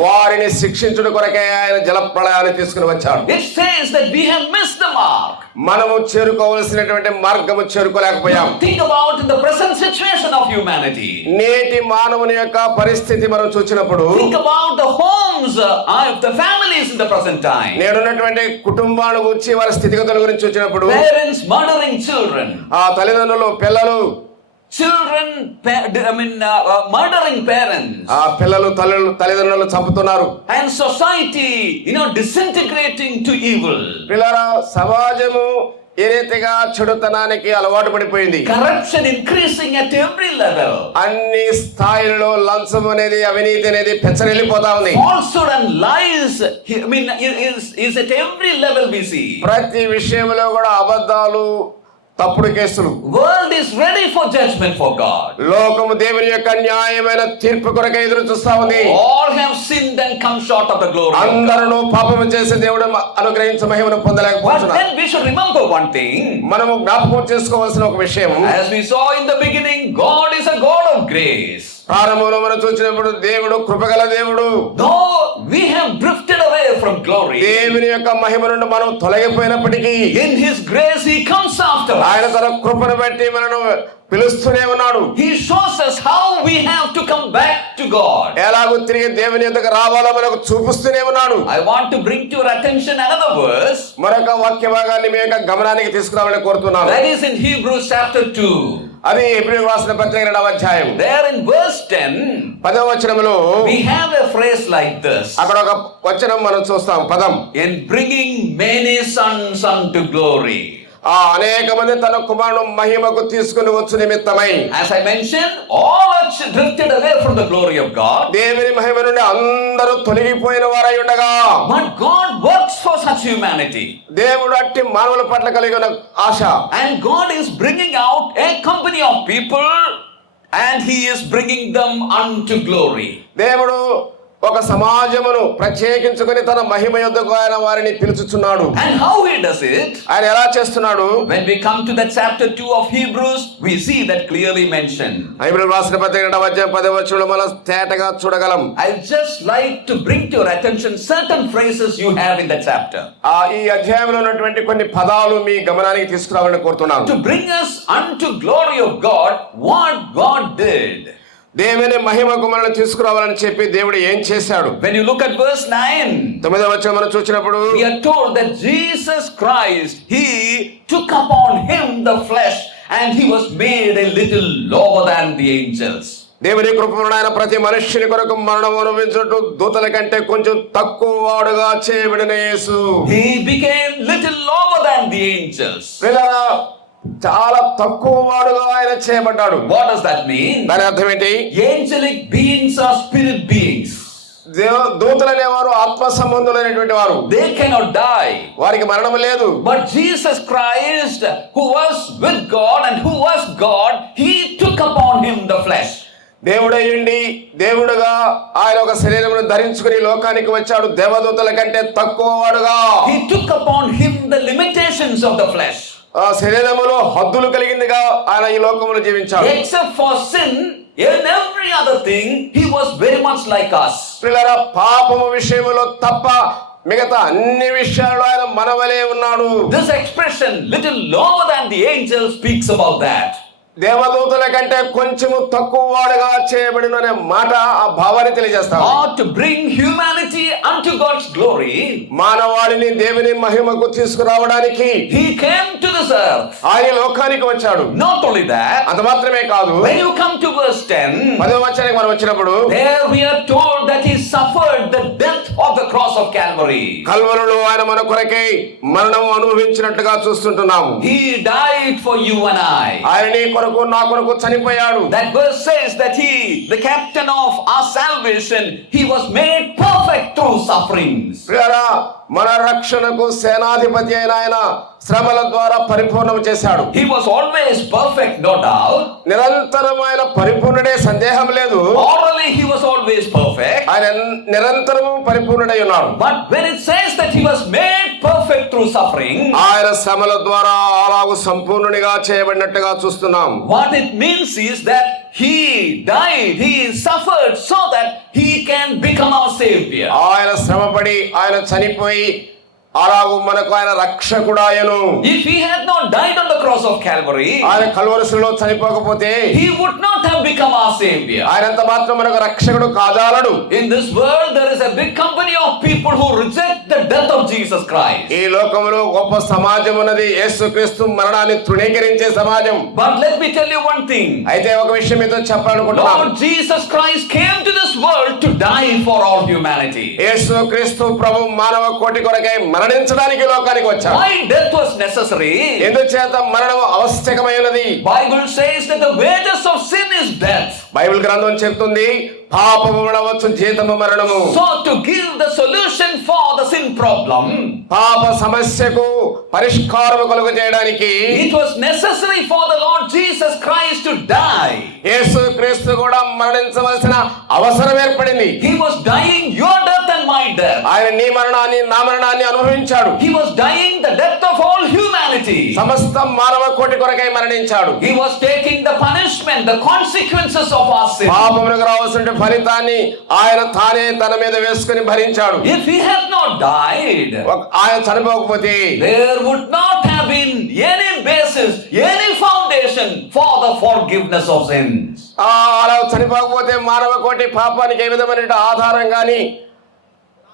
వారిని శిక్షించుట కొరకే ఆయన జలప్రళయాన్ని తీసుకుని వచ్చాడు. It says that we have missed the mark. మనము చేరుకోవలసినటువంటి మార్గము చేరుకోలేకపోయాం. Think about the present situation of humanity. నేటి మానవుని యొక్క పరిస్థితి మనం చూసినప్పుడు, Think about the homes of the families in the present time. నేడున్నటువంటి కుటుంబాల గురించి వారి స్థితిగతుల గురించి చూసినప్పుడు, Parents murdering children. ఆ తల్లిదండ్రులు పిల్లలు, Children, murdering parents. ఆ పిల్లలు తల్లిదండ్రులు చంపుతున్నారు. And society, disintegrating to evil. పిల్లల సమాజము ఏ రీతిగా చెడుతనానికి అలవాటు పడిపోయింది. Corruption increasing at every level. అన్ని స్థాయిలలో లంచం అనేది, అవినీతి అనేది పెచ్చరిల్లిపోతా ఉంది. Falsehood and lies, is at every level we see. ప్రతి విషయంలో కూడా అబద్ధాలు, తప్పుడు కేసులు. World is ready for judgment for God. లోకము దేవుని యొక్క న్యాయమైన తీర్పు కొరకై ఎదురు చూస్తా ఉంది. All have sinned and come short of the glory. అందరూ పాపము చేసి దేవుడు అనుగ్రహించే మహిమను పొందలేకపోతున్నారు. But then we should remember one thing. మనము జ్ఞాపకం చేసుకోవాల్సిన ఒక విషయం, as we saw in the beginning, God is a God of grace. ప్రారంభంలో మనం చూసినప్పుడు దేవుడు కృపగల దేవుడు. Though we have drifted away from glory, దేవుని యొక్క మహిమ నుండి మనం తొలగిపోయినప్పటికీ in his grace he comes after us. ఆయన తన కృపను బట్టి మనను పిలుస్తూనే ఉన్నాడు. He shows us how we have to come back to God. ఎలాగో తిరిగి దేవుని యొద్దకు రావాలో మనకు చూపిస్తూనే ఉన్నాడు. I want to bring to your attention another verse. మరొక వాక్య భాగాన్ని మీ యొక్క గమనానికి తీసుకురావాలని కోరుతున్నాను. That is in Hebrews chapter 2. అది హెబ్రీయులకు రాసిన పత్రిక 2వ అధ్యాయం. There in verse 10, 10వ వచనములో we have a phrase like this. అక్కడ ఒక వచనం మనం చూస్తాం. పదం, In bringing many sons unto glory. అనేక మంది తన కుమారుడు మహిమకు తీసుకుని వచ్చు నిమిత్తమై. As I mentioned, all are drifted away from the glory of God. దేవుని మహిమ నుండి అందరూ తొలగిపోయిన వారై ఉండగా, But God works for such humanity. దేవుడు అట్టి మానవుల పట్ల కలిగిన ఆశ. And God is bringing out a company of people and he is bringing them unto glory. దేవుడు ఒక సమాజమును ప్రత్యేకించుకొని తన మహిమ యొద్దకు ఆయన వారిని పిలుచుచున్నాడు. And how he does it? ఆయన ఎలా చేస్తున్నాడు? When we come to that chapter 2 of Hebrews, we see that clearly mentioned. హెబ్రీయులకు రాసిన పత్రిక 2వ అధ్యాయం 10వ వచనంలో మనం తేటగా చూడగలం. I'd just like to bring to your attention certain phrases you have in that chapter. ఈ అధ్యాయంలో ఉన్నటువంటి కొన్ని పదాలు మీ గమనానికి తీసుకురావాలని కోరుతున్నాను. To bring us unto glory of God, what God did. దేవుని మహిమకు మనల్ని తీసుకురావాలని చెప్పి దేవుడు ఏం చేశాడు? When you look at verse 9, 9వ వచనం మనం చూసినప్పుడు we are told that Jesus Christ, he took upon him the flesh and he was made a little lower than the angels. దేవుని కృపను ఆయన ప్రతి మనుష్యుని కొరకు మరణం అనుభవించుటకు దూతల కంటే కొంచెం తక్కువ వాడుగా చేయబడిన యేసు. He became little lower than the angels. పిల్లరా, చాలా తక్కువ వాడుగా ఆయన చేయబడ్డాడు. What does that mean? దాని అర్థం ఏంటి? Angelic beings are spirit beings. దూతలు అనేవారు ఆత్మ సంబంధులైనటువంటి వారు. They cannot die. వారికి మరణం లేదు. But Jesus Christ, who was with God and who was God, he took upon him the flesh. దేవుడయ్యుండి దేవుడుగా ఆయన ఒక శరీరమును ధరించుకుని లోకానికి వచ్చాడు. దేవదూతల కంటే తక్కువ వాడుగా. He took upon him the limitations of the flesh. శరీరములో హద్దులు కలిగిందిగా ఆయన ఈ లోకములో జీవించాడు. Except for sin, in every other thing, he was very much like us. పిల్లరా, పాపము విషయములో తప్ప మిగతా అన్ని విషయాల్లో ఆయన మనవలే ఉన్నాడు. This expression, little lower than the angel, speaks about that. దేవదూతల కంటే కొంచెము తక్కువ వాడుగా చేయబడిన అనే మాట ఆ భావాన్ని తెలియజేస్తాడు. Or to bring humanity unto God's glory, మానవాళిని దేవుని మహిమకు తీసుకురావడానికి he came to this earth. ఆయన లోకానికి వచ్చాడు. Not only that, అంత మాత్రమే కాదు, when you come to verse 10, 10వ వచనానికి మనం వచ్చినప్పుడు there we are told that he suffered the death of the cross of Calvary. కల్వరిలో ఆయన మన కొరకై మరణం అనుభవించినట్లుగా చూస్తుంటున్నాము. He died for you and I. ఆయన నీ కొరకు నా కొరకు చనిపోయాడు. That verse says that he, the captain of our salvation, he was made perfect through sufferings. ప్రియరా, మన రక్షణకు సేనాధిపతి అయిన ఆయన శ్రమల ద్వారా పరిపూర్ణం చేశాడు. He was always perfect, no doubt. నిరంతరమైన పరిపూర్ణుడే, సందేహం లేదు. Morally he was always perfect. ఆయన నిరంతరము పరిపూర్ణుడై ఉన్నాడు. But when it says that he was made perfect through suffering, ఆయన శ్రమల ద్వారా అలాగు సంపూర్ణునిగా చేయబడినట్టుగా చూస్తున్నాం. what it means is that he died, he suffered so that he can become our savior. ఆయన శ్రమపడి ఆయన చనిపోయి అలాగు మనకు ఆయన రక్షకుడాయను. If he had not died on the cross of Calvary, ఆయన కల్వరిలో చనిపోకపోతే he would not have become our savior. ఆయనంత మాత్రం మనకు రక్షకుడు కాజాలడు. In this world there is a big company of people who reject the death of Jesus Christ. ఈ లోకంలో గొప్ప సమాజం ఉన్నది, యేసుక్రీస్తు మరణాన్ని తృణీకరించే సమాజం. But let me tell you one thing. అయితే ఒక విషయం మీతో చెప్పాలనుకుంటున్నాను. Lord Jesus Christ came to this world to die for all humanity. యేసుక్రీస్తు ప్రభు మానవ కోటి కొరకై మరణించడానికి లోకానికి వచ్చాడు. Why death was necessary? ఎందుచేత మరణం ఆవశ్యకమైనది? Bible says that the wages of sin is death. Bible గ్రంథం చెప్తుంది పాపము వలన జీతము మరణము. So to give the solution for the sin problem, పాప సమస్యకు పరిష్కారం కలుగ చేయడానికి it was necessary for the Lord Jesus Christ to die. యేసుక్రీస్తు కూడా మరణించవలసిన అవసరం ఏర్పడింది. He was dying your death and my death. ఆయన నీ మరణాన్ని నా మరణాన్ని అనుభవించాడు. He was dying the death of all humanity. సమస్త మానవ కోటి కొరకై మరణించాడు. He was taking the punishment, the consequences of of our sin. పాపమునకు రావాల్సిన ఫలితాన్ని ఆయన తానే తన మీద వేసుకుని భరించాడు. If he had not died, ఆయన చనిపోకపోతే there would not have been any basis, any foundation for the forgiveness of sins. అలా చనిపోకపోతే మానవ కోటి పాపానికి ఏ విధమైన ఆధారం గాని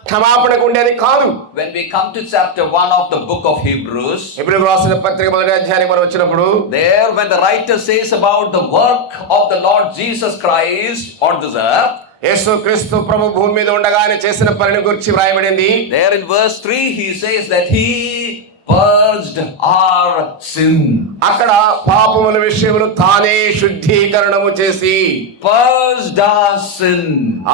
క్షమాపణకు ఉండేది కాదు. When we come to chapter 1 of the book of Hebrews, హెబ్రీయులకు రాసిన పత్రిక మొదటి అధ్యాయానికి మనం వచ్చినప్పుడు, there when the writer says about the work of the Lord Jesus Christ on this earth, యేసుక్రీస్తు ప్రభు భూమి మీద ఉండగానే చేసిన పనిని గురించి వ్రాయబడింది. there in verse 3 he says that he purged our sin. అక్కడ పాపముల విషయములు తానే శుద్ధీకరణము చేసి, purged our sin.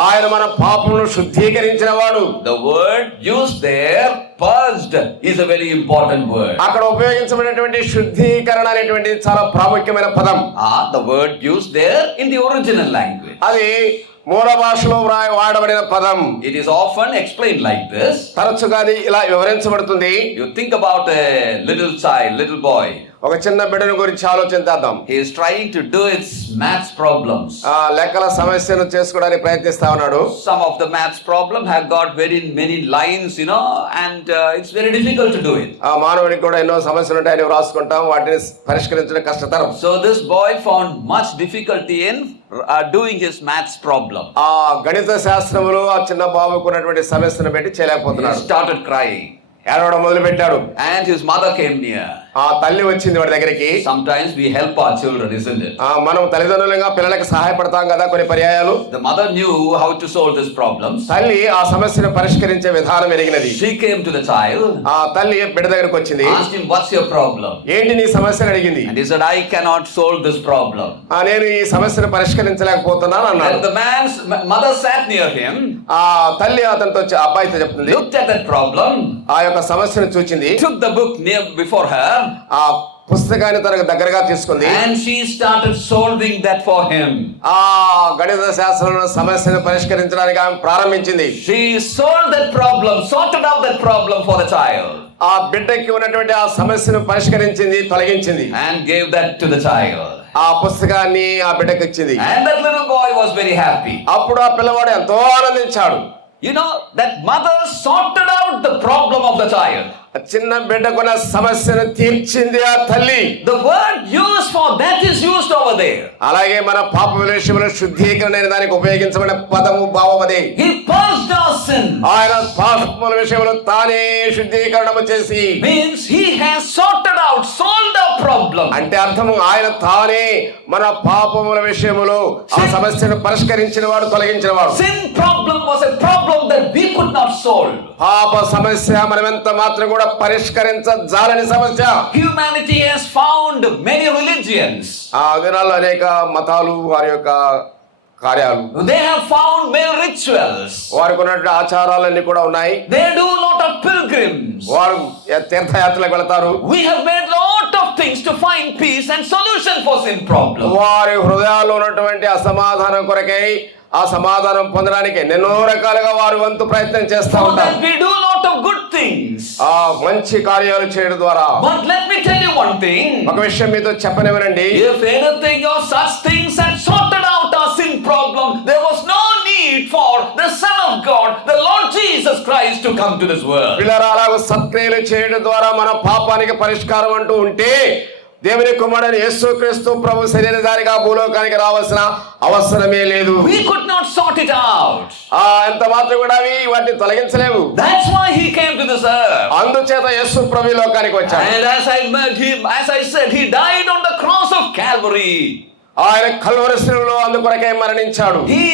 ఆయన మన పాపములను శుద్ధీకరించిన వాడు. The word used there, purged, is a very important word. అక్కడ ఉపయోగించబడినటువంటి శుద్ధీకరణ అనేటువంటి చాలా ప్రాముఖ్యమైన పదం. The word used there in the original language, అది మూల భాషలో వాడబడిన పదం. it is often explained like this. తరచుగా అది ఇలా వివరించబడుతుంది. You think about a little child, little boy. ఒక చిన్న బిడ్డను గురించి ఆలోచించేద్దాం. He is trying to do its maths problems. లెక్కల సమస్యను చేసుకోవడానికి ప్రయత్నిస్తా ఉన్నాడు. Some of the maths problem have got very many lines, and it's very difficult to do it. మానవునికి కూడా ఎన్నో సమస్యలు ఉంటాయని రాసుకుంటాం, వాటిని పరిష్కరించడం కష్టతరం. So this boy found much difficulty in doing his maths problem. గణిత శాస్త్రములో ఆ చిన్న బాబుకు ఉన్నటువంటి సమస్యను పెట్టి చేయలేకపోతున్నాడు. He started crying. ఏడవడం మొదలు పెట్టాడు. And his mother came near. ఆ తల్లి వచ్చింది వాడి దగ్గరికి. Sometimes we help our children, isn't it? మనం తల్లిదండ్రులుగా పిల్లలకు సహాయపడతాం కదా కొన్ని పర్యాయాలు. The mother knew how to solve this problem. తల్లి ఆ సమస్యను పరిష్కరించే విధానం ఎరిగినది. She came to the child. ఆ తల్లి బిడ్డ దగ్గరికి వచ్చింది. Asked him, what's your problem? ఏంటి నీ సమస్యను అడిగింది. And he said, I cannot solve this problem. నేను ఈ సమస్యను పరిష్కరించలేకపోతున్నాను అన్నాడు. And the man's mother sat near him. ఆ తల్లి అతనితో అబ్బాయితో చెప్తుంది. Looked at that problem. ఆ యొక్క సమస్యను చూచింది. Took the book near before her. ఆ పుస్తకాన్ని తనకు దగ్గరగా తీసుకుంది. And she started solving that for him. ఆ గణిత శాస్త్రంలో సమస్యను పరిష్కరించడానికి ఆమె ప్రారంభించింది. She solved that problem, sorted out that problem for the child. ఆ బిడ్డకి ఉన్నటువంటి ఆ సమస్యను పరిష్కరించింది, తొలగించింది. And gave that to the child. ఆ పుస్తకాన్ని ఆ బిడ్డకి ఇచ్చింది. And that little boy was very happy. అప్పుడు ఆ పిల్లవాడు ఎంతో ఆనందించాడు. That mother sorted out the problem of the child. చిన్న బిడ్డకున్న సమస్యను తీర్చింది ఆ తల్లి. The word used for that is used over there. అలాగే మన పాప విషయంలో శుద్ధీకరణ అనే దానికి ఉపయోగించబడిన పదము భావం అదే. He purged our sin. ఆయన పాపముల విషయంలో తానే శుద్ధీకరణము చేసి, means he has sorted out, solved our problem. అంటే అర్థము ఆయన తానే మన పాపముల విషయములో ఆ సమస్యను పరిష్కరించిన వాడు, తొలగించిన వాడు. Sin problem was a problem that we could not solve. పాప సమస్య మనమెంత మాత్రం కూడా పరిష్కరించజాలని సమస్య. Humanity has found many religions. ఆ దినాల్లో అనేక మతాలు వారి యొక్క కార్యాలు, they have found many rituals. వారికి ఉన్నటువంటి ఆచారాలన్నీ కూడా ఉన్నాయి. They do a lot of pilgrims. వారు తీర్థయాత్రలకు వెళ్తారు. We have made lot of things to find peace and solution for sin problem. వారి హృదయాల్లో ఉన్నటువంటి అసమాధానం కొరకై ఆ సమాధానం పొందడానికి ఎన్నో రకాలుగా వారు వంతు ప్రయత్నం చేస్తూ ఉంటారు. We do a lot of good things. ఆ మంచి కార్యాలు చేయడం ద్వారా. But let me tell you one thing. ఒక విషయం మీతో చెప్పనివ్వనండి. If anything or such things had sorted out our sin problem, there was no need for the Son of God, the Lord Jesus Christ, to come to this world. పిల్లరా, అలాగ సత్క్రియలు చేయడం ద్వారా మన పాపానికి పరిష్కారం అంటూ ఉంటే దేవుని కుమారుడైన యేసుక్రీస్తు ప్రభు శరీరధారిగా భూలోకానికి రావాల్సిన అవసరమే లేదు. We could not sort it out. ఎంత మాత్రం కూడా వాటిని తొలగించలేవు. That's why he came to this earth. అందుచేత యేసు ప్రభు లోకానికి వచ్చాడు. And as I said, he died on the cross of Calvary. ఆయన కల్వరి శిలువలో అందుకొరకే మరణించాడు. He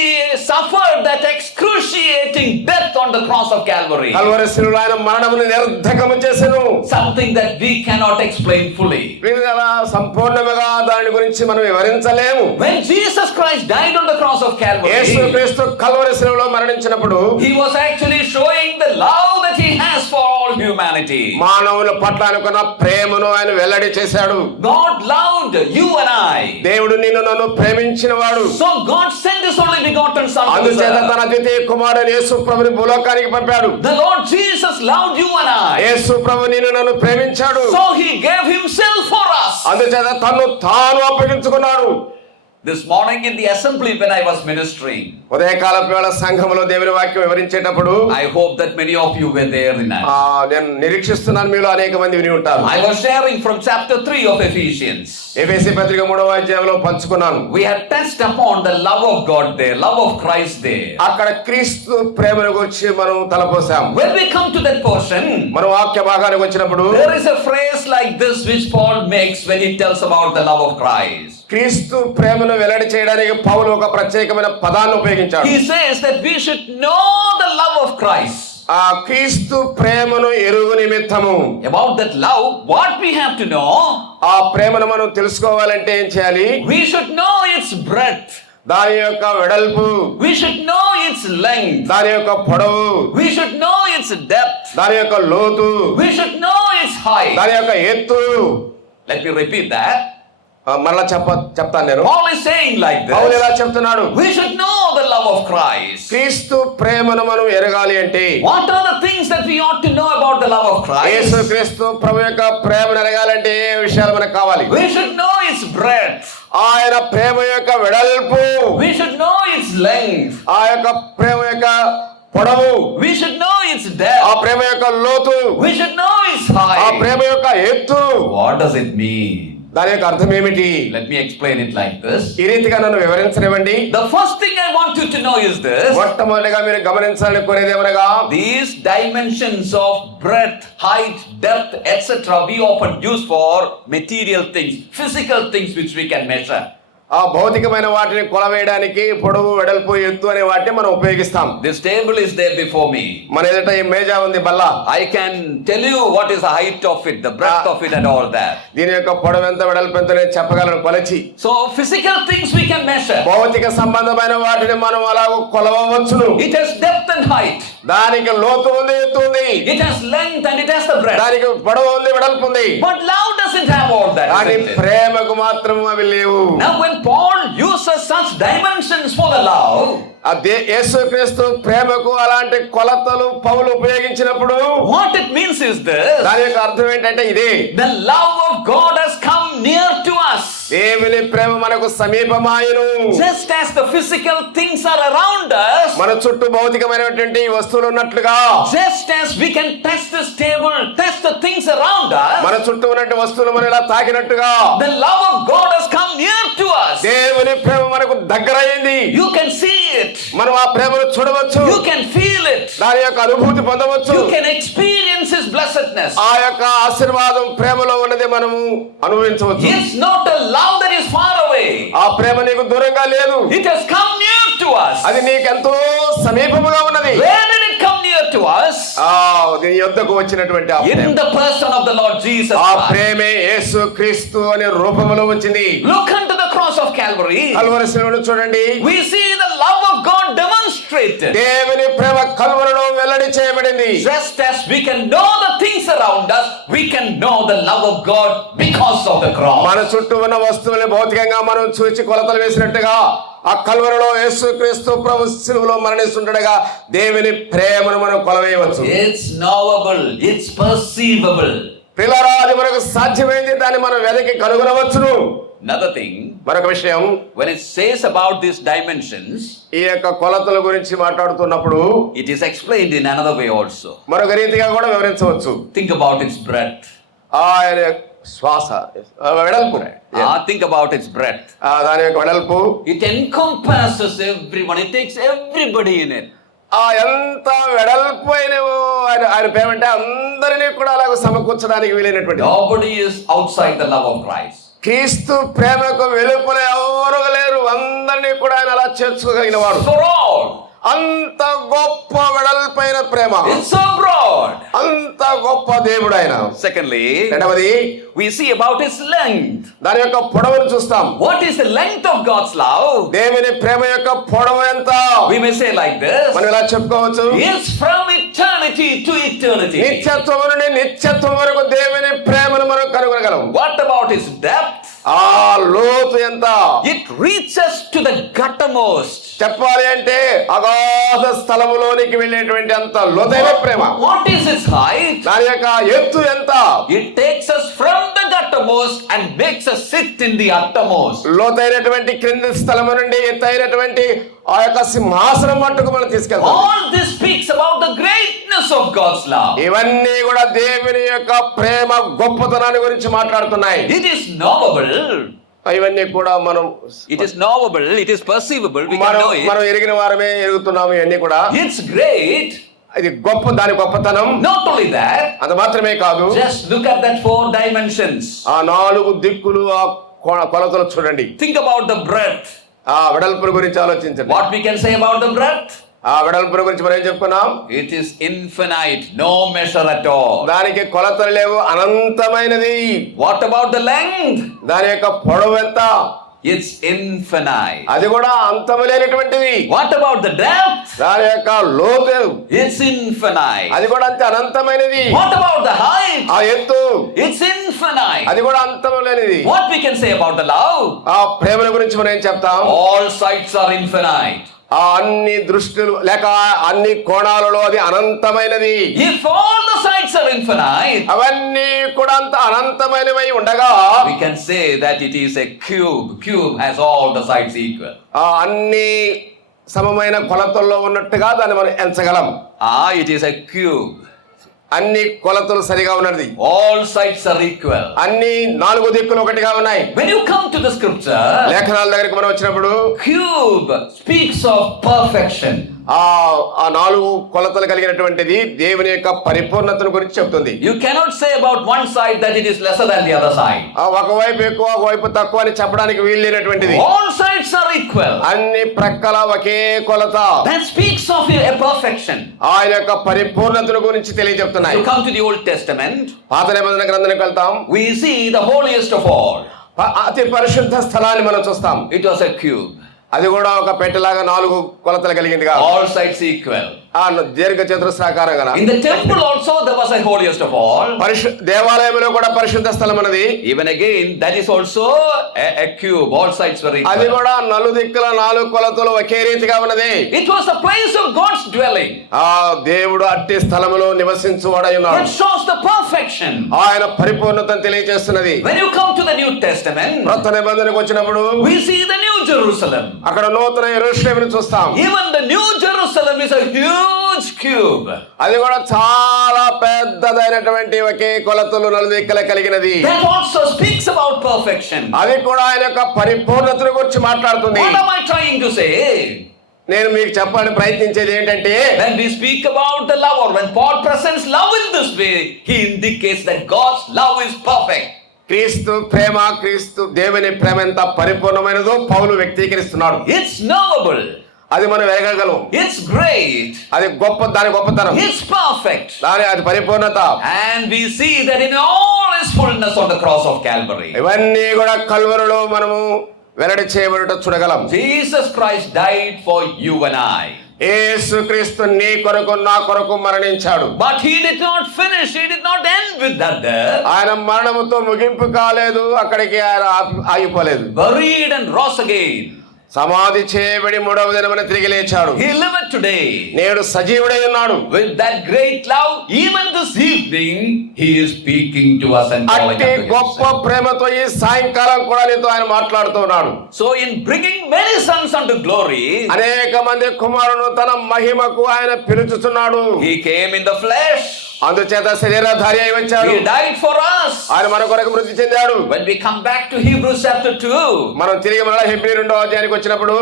suffered that excruciating death on the cross of Calvary. Calvary శిలువలో ఆయన మరణమును నిర్ధకము చేసెను. Something that we cannot explain fully. సంపూర్ణంగా దాని గురించి మనం వివరించలేము. When Jesus Christ died on the cross of Calvary, యేసుక్రీస్తు కల్వరి శిలువలో మరణించినప్పుడు he was actually showing the love that he has for all humanity. మానవుల పట్ల అనుకున్న ప్రేమను ఆయన వెల్లడి చేశాడు. God loved you and I. దేవుడు నిన్ను నన్ను ప్రేమించిన వాడు. So God sent his only begotten son. అందుచేత తన ద్వితీయ కుమారుడైన యేసు ప్రభుని భూలోకానికి పంపాడు. The Lord Jesus loved you and I. యేసు ప్రభు నిన్ను నన్ను ప్రేమించాడు. So he gave himself for us. అందుచేత తన్ను తాను అప్పగించుకున్నాడు. This morning in the assembly when I was ministering, ఉదయకాలపు వేళ సంఘములో దేవుని వాక్యం వివరించేటప్పుడు I hope that many of you were there in that. నేను నిరీక్షిస్తున్నాను మీలో అనేక మంది విని ఉంటారు. I was sharing from chapter 3 of Ephesians. ఎఫెసీ పత్రిక 3వ అధ్యాయంలో పంచుకున్నాను. We had touched upon the love of God there, love of Christ there. అక్కడ క్రీస్తు ప్రేమను గురించి మనం తలపోసాం. When we come to that portion, మన వాక్య భాగానికి వచ్చినప్పుడు there is a phrase like this which Paul makes when he tells about the love of Christ. క్రీస్తు ప్రేమను వెల్లడి చేయడానికి పౌలు ఒక ప్రత్యేకమైన పదాన్ని ఉపయోగించాడు. He says that we should know the love of Christ. ఆ క్రీస్తు ప్రేమను ఎరుగు నిమిత్తము. About that love, what we have to know, ఆ ప్రేమను మనం తెలుసుకోవాలంటే ఏం చేయాలి? we should know its breadth, దాని యొక్క వెడల్పు, we should know its length, దాని యొక్క పొడవు, we should know its depth, దాని యొక్క లోతు, we should know its height. దాని యొక్క ఎత్తు. Let me repeat that. మరలా చెప్తాను నేను. Paul is saying like Paul this. ఎలా చెప్తున్నాడు? We should know the love of Christ. క్రీస్తు ప్రేమను మనం ఎరగాలి అంటే What are the things that we ought to know about the love of Yesu Christ? క్రీస్తు ప్రభు యొక్క ప్రేమను ఎరగాలంటే ఏ విషయాలు మనకు కావాలి? We should know its breadth. ఆయన ప్రేమ యొక్క వెడల్పు, We should know its length. ఆ యొక్క ప్రేమ యొక్క పొడవు, We should know its ఆ depth. ప్రేమ యొక్క లోతు, We should know its ఆ height. ప్రేమ యొక్క ఎత్తు. What does it mean? దాని యొక్క అర్థం ఏమిటి? Let me explain it like this. ఈ రీతిగా నన్ను వివరించనివ్వండి. The first thing I want you to know is this. మొట్టమొదటిగా మీరు గమనించాలని కోరేది ఏమనగా, These dimensions of breadth, height, depth, etc. we often use for material things, physical things which we can measure. ఆ భౌతికమైన వాటిని కొలవేయడానికి పొడవు, వెడల్పు, ఎత్తు అనే వాటిని మనం ఉపయోగిస్తాం. This table is there before me. మన ఎదుట ఈ మేజా ఉంది, బల్ల. I can tell you what is the height of it, the breadth of it and all that. దీని యొక్క పొడవు ఎంత, వెడల్పు ఎంత నేను చెప్పగలను కొలచి. So physical things we can measure. భౌతిక సంబంధమైన వాటిని మనం అలాగ కొలవవచ్చును. It has depth and height. దానికి లోతు ఉంది, ఎత్తు ఉంది. It has length and it has the breadth. దానికి పొడవు ఉంది, వెడల్పు ఉంది. But love doesn't have all that. కానీ Isn't it? ప్రేమకు మాత్రం అవి లేవు. Now when Paul uses such dimensions for the love, అదే యేసుక్రీస్తు ప్రేమకు అలాంటి కొలతలు పౌలు ఉపయోగించినప్పుడు what it means is this: దాని యొక్క అర్థం ఏంటంటే ఇదే, the love of God has come near to us. దేవుని ప్రేమ మనకు సమీపమాయను. Just as the physical things are around us, మన చుట్టూ భౌతికమైనటువంటి వస్తువులు ఉన్నట్లుగా, just as we can touch this table, touch the things around మన us, చుట్టూ ఉన్నటువంటి వస్తువులు మనం ఇలా తాకినట్టుగా the love of God has come near to us. దేవుని ప్రేమ మనకు దగ్గరయింది. You can see it, మనం ఆ ప్రేమను చూడవచ్చు, you can feel it, దాని యొక్క అనుభూతి పొందవచ్చు. you can experience His blessedness. ఆ యొక్క ఆశీర్వాదం ప్రేమలో ఉన్నది మనము అనుభవించవచ్చు. It's not a love that is far away. ఆ ప్రేమ నీకు దూరంగా లేదు, It has come near to us. అది నీకెంతో సమీపముగా ఉన్నది. Where did it come near to us? నీ యొద్దకు వచ్చినటువంటి ఆ In Prema, the person of the Lord Jesus ఆ Christ. ప్రేమే యేసు క్రీస్తు అనే రూపంలో వచ్చింది. Look unto the cross of Calvary. Calvary శిలువను చూడండి. We see the love of God demonstrated. దేవుని ప్రేమ కల్వరిలో వెల్లడి చేయబడింది. Just as we can know the things around us, we can know the love of God because of the cross. మన చుట్టూ ఉన్న వస్తువుల్ని భౌతికంగా మనం చూచి కొలతలు వేసినట్టుగా ఆ కల్వరిలో యేసుక్రీస్తు ప్రభు శిలువలో మరణిస్తుండగా దేవుని ప్రేమను మనం కొలవేయవచ్చు. It's knowable, it's perceivable. పిల్లరా, అది మనకు సాధ్యమైంది, దాన్ని మనం వెదకి కనుగొనవచ్చును. Another thing, మరొక విషయం, when it says about these dimensions, ఈ యొక్క కొలతల గురించి మాట్లాడుతున్నప్పుడు it is explained in another way also. మరొక రీతిగా కూడా వివరించవచ్చు. Think about its breadth. ఆయన శ్వాస వెడల్పు, Think about its breadth. దాని యొక్క వెడల్పు, It encompasses everyone. It takes everybody in it. ఎంత వెడల్పు అయిన ఆయన ప్రేమ అంటే అందరినీ కూడా అలాగ సమకూర్చడానికి వీలైనటువంటి. Nobody is outside the love of Christ. క్రీస్తు ప్రేమకు వెలుపల ఎవరు లేరు, అందరినీ కూడా ఆయన అలా చేర్చుకోగలిగిన వాడు. For all. అంత గొప్ప వెడల్పైన ప్రేమ, It's so broad. అంత గొప్ప దేవుడు ఆయన. Secondly, రెండవది, we see about its length. దాని యొక్క పొడవును చూస్తాం. What is the length of God's love? దేవుని ప్రేమ యొక్క పొడవు ఎంత? We may say like this: మనం ఇలా చెప్పుకోవచ్చు, it's from eternity to eternity. నిత్యత్వం నుండి నిత్యత్వం వరకు దేవుని ప్రేమను మనం కనుగొనగలం. What about its depth? ఆ లోతు ఎంత? It reaches to the guttermost. చెప్పాలి అంటే అగాధ స్థలములోనికి వెళ్ళేటువంటి అంత లోతైన ప్రేమ. What is its height? దాని యొక్క ఎత్తు ఎంత? It takes us from the uttermost and makes us sit in the uttermost. లోతైనటువంటి క్రింది స్థలము నుండి ఎత్తైనటువంటి ఆ యొక్క సింహాసనం మట్టుకు మనం తీసుకెళ్తాం. All this speaks about the greatness of God's love. ఇవన్నీ కూడా దేవుని యొక్క ప్రేమ గొప్పతనాన్ని గురించి మాట్లాడుతున్నాయి. It is knowable. ఇవన్నీ కూడా మనం It is knowable. It is perceivable. We can know it. మనం ఎరిగిన వారమే ఎరుగుతున్నాము. ఇవన్నీ కూడా It's great. ఇది గొప్ప, దాని గొప్పతనం. Not only that. అంత మాత్రమే కాదు. Just look at that 4 dimensions. ఆ 4 దిక్కులు, ఆ కొలతలు చూడండి. Think about the breadth. ఆ వెడల్పుల గురించి ఆలోచించండి. What we can say about the breadth? ఆ వెడల్పుల గురించి మనం ఏం చెప్పుకున్నాం? It is infinite, no measure at all. దానికి కొలతలు లేవు, అనంతమైనది. What about the length? దాని యొక్క పొడవు ఎంత? It's infinite. అది కూడా అంతము లేనటువంటిది. What about the depth? దాని యొక్క లోతు, It's infinite. అది కూడా అంతే అనంతమైనది. What about the height? ఆ ఎత్తు, It's infinite. అది కూడా అంతము లేనిది. What we can say about the love? ఆ ప్రేమల గురించి మనం ఏం చెప్తాం? All sides are infinite. ఆ అన్ని దృష్టిలు లేక అన్ని కోణాలలో అది అనంతమైనది. If all the sides are infinite, అవన్నీ కూడా అంత అనంతమైనవై ఉండగా we can say that it is a cube. Cube has all the sides equal. ఆ అన్ని సమమైన కొలతల్లో ఉన్నట్టుగా దాన్ని మనం ఎంచగలం. It is a cube. అన్ని కొలతలు సరిగా ఉన్నది. All sides are equal. అన్ని 4 దిక్కులు ఒకటిగా ఉన్నాయి. When you come to the scripture, లేఖనాల దగ్గరికి మనం వచ్చినప్పుడు cube speaks of perfection. ఆ 4 కొలతలు కలిగినటువంటిది దేవుని యొక్క పరిపూర్ణతను గురించి చెప్తుంది. You cannot say about one side that it is lesser than the other side. ఒకవైపు ఎక్కువ, ఒకవైపు తక్కువ అని చెప్పడానికి వీలు లేనటువంటిది. All sides are equal. అన్ని ప్రక్కల ఒకే కొలత. That speaks of a perfection. ఆయన యొక్క పరిపూర్ణతను గురించి తెలియజెప్తున్నాయి. You come to the Old Testament, పాత నిబంధన గ్రంథానికి వెళ్తాం. we see the holiest of all. అతి పరిశుద్ధ స్థలాన్ని మనం చూస్తాం. It was a cube. అది కూడా ఒక పెట్టెలాగా 4 కొలతలు కలిగింది కాదు. All sides equal. ఆ దీర్ఘ చతురస్రాకారంగా. In the temple also there was a holiest of all. దేవాలయంలో కూడా పరిశుద్ధ స్థలం ఉన్నది. Even again that is also a cube. All sides were equal. అది కూడా నలుదిక్కుల 4 కొలతలు ఒకే రీతిగా ఉన్నది. It was the place of God's dwelling. ఆ దేవుడు అట్టి స్థలములో నివసించువాడై ఉన్నాడు. It shows the perfection. ఆయన పరిపూర్ణతను తెలియజేస్తున్నది. When you come to the New Testament, కొత్త నిబంధనకు వచ్చినప్పుడు we see the New Jerusalem. అక్కడ నూతన యెరూషలేమును చూస్తాం. Even the New Jerusalem is a huge cube. అది కూడా చాలా పెద్దదైనటువంటి ఒకే కొలతలు నలుదిక్కుల కలిగినది. That also speaks about perfection. అది కూడా ఆయన యొక్క పరిపూర్ణతను గురించి మాట్లాడుతుంది. What am I trying to say? నేను మీకు చెప్పాలని ప్రయత్నించేది ఏంటంటే, When we speak about the love, or when Paul presents love in this way, he indicates that God's love is perfect. క్రీస్తు ప్రేమ, క్రీస్తు దేవుని ప్రేమ ఎంత పరిపూర్ణమైనదో పౌలు వ్యక్తీకరిస్తున్నాడు. It's knowable. అది మనం ఎరగగలం. It's great. అది దాని గొప్పతనం. It's perfect. అది పరిపూర్ణత. And we see that in all his fullness on the cross of Calvary. ఇవన్నీ కూడా కల్వరిలో మనము వెల్లడి చేయబడుట చూడగలం. Jesus Christ died for you and I. యేసుక్రీస్తు నీ కొరకు నా కొరకు మరణించాడు. But he did not finish. He did not end with that death. ఆయన మరణముతో ముగింపు కాలేదు. అక్కడికి ఆయన ఆగిపోలేదు. Buried and rose again. సమాధి చేయబడి 3వ దినమున తిరిగి లేచాడు. He liveth today. నేడు సజీవుడై ఉన్నాడు. With that great love, even this evening, he is speaking to us and calling అట్టి us to గొప్ప himself. ప్రేమతో ఈ సాయంకాలం కూడా నీతో ఆయన మాట్లాడుతూ ఉన్నాడు. So in bringing many sons unto glory, అనేక మంది కుమారులను తన మహిమకు ఆయన పిలుచుచున్నాడు. he came in the flesh. అందుచేత శరీరధారి అయి వచ్చాడు. He died for us. ఆయన మన కొరకు మృతి చెందాడు. When we come back to Hebrews chapter 2, మనం తిరిగి మరలా హెబ్రీ 2వ అధ్యాయానికి వచ్చినప్పుడు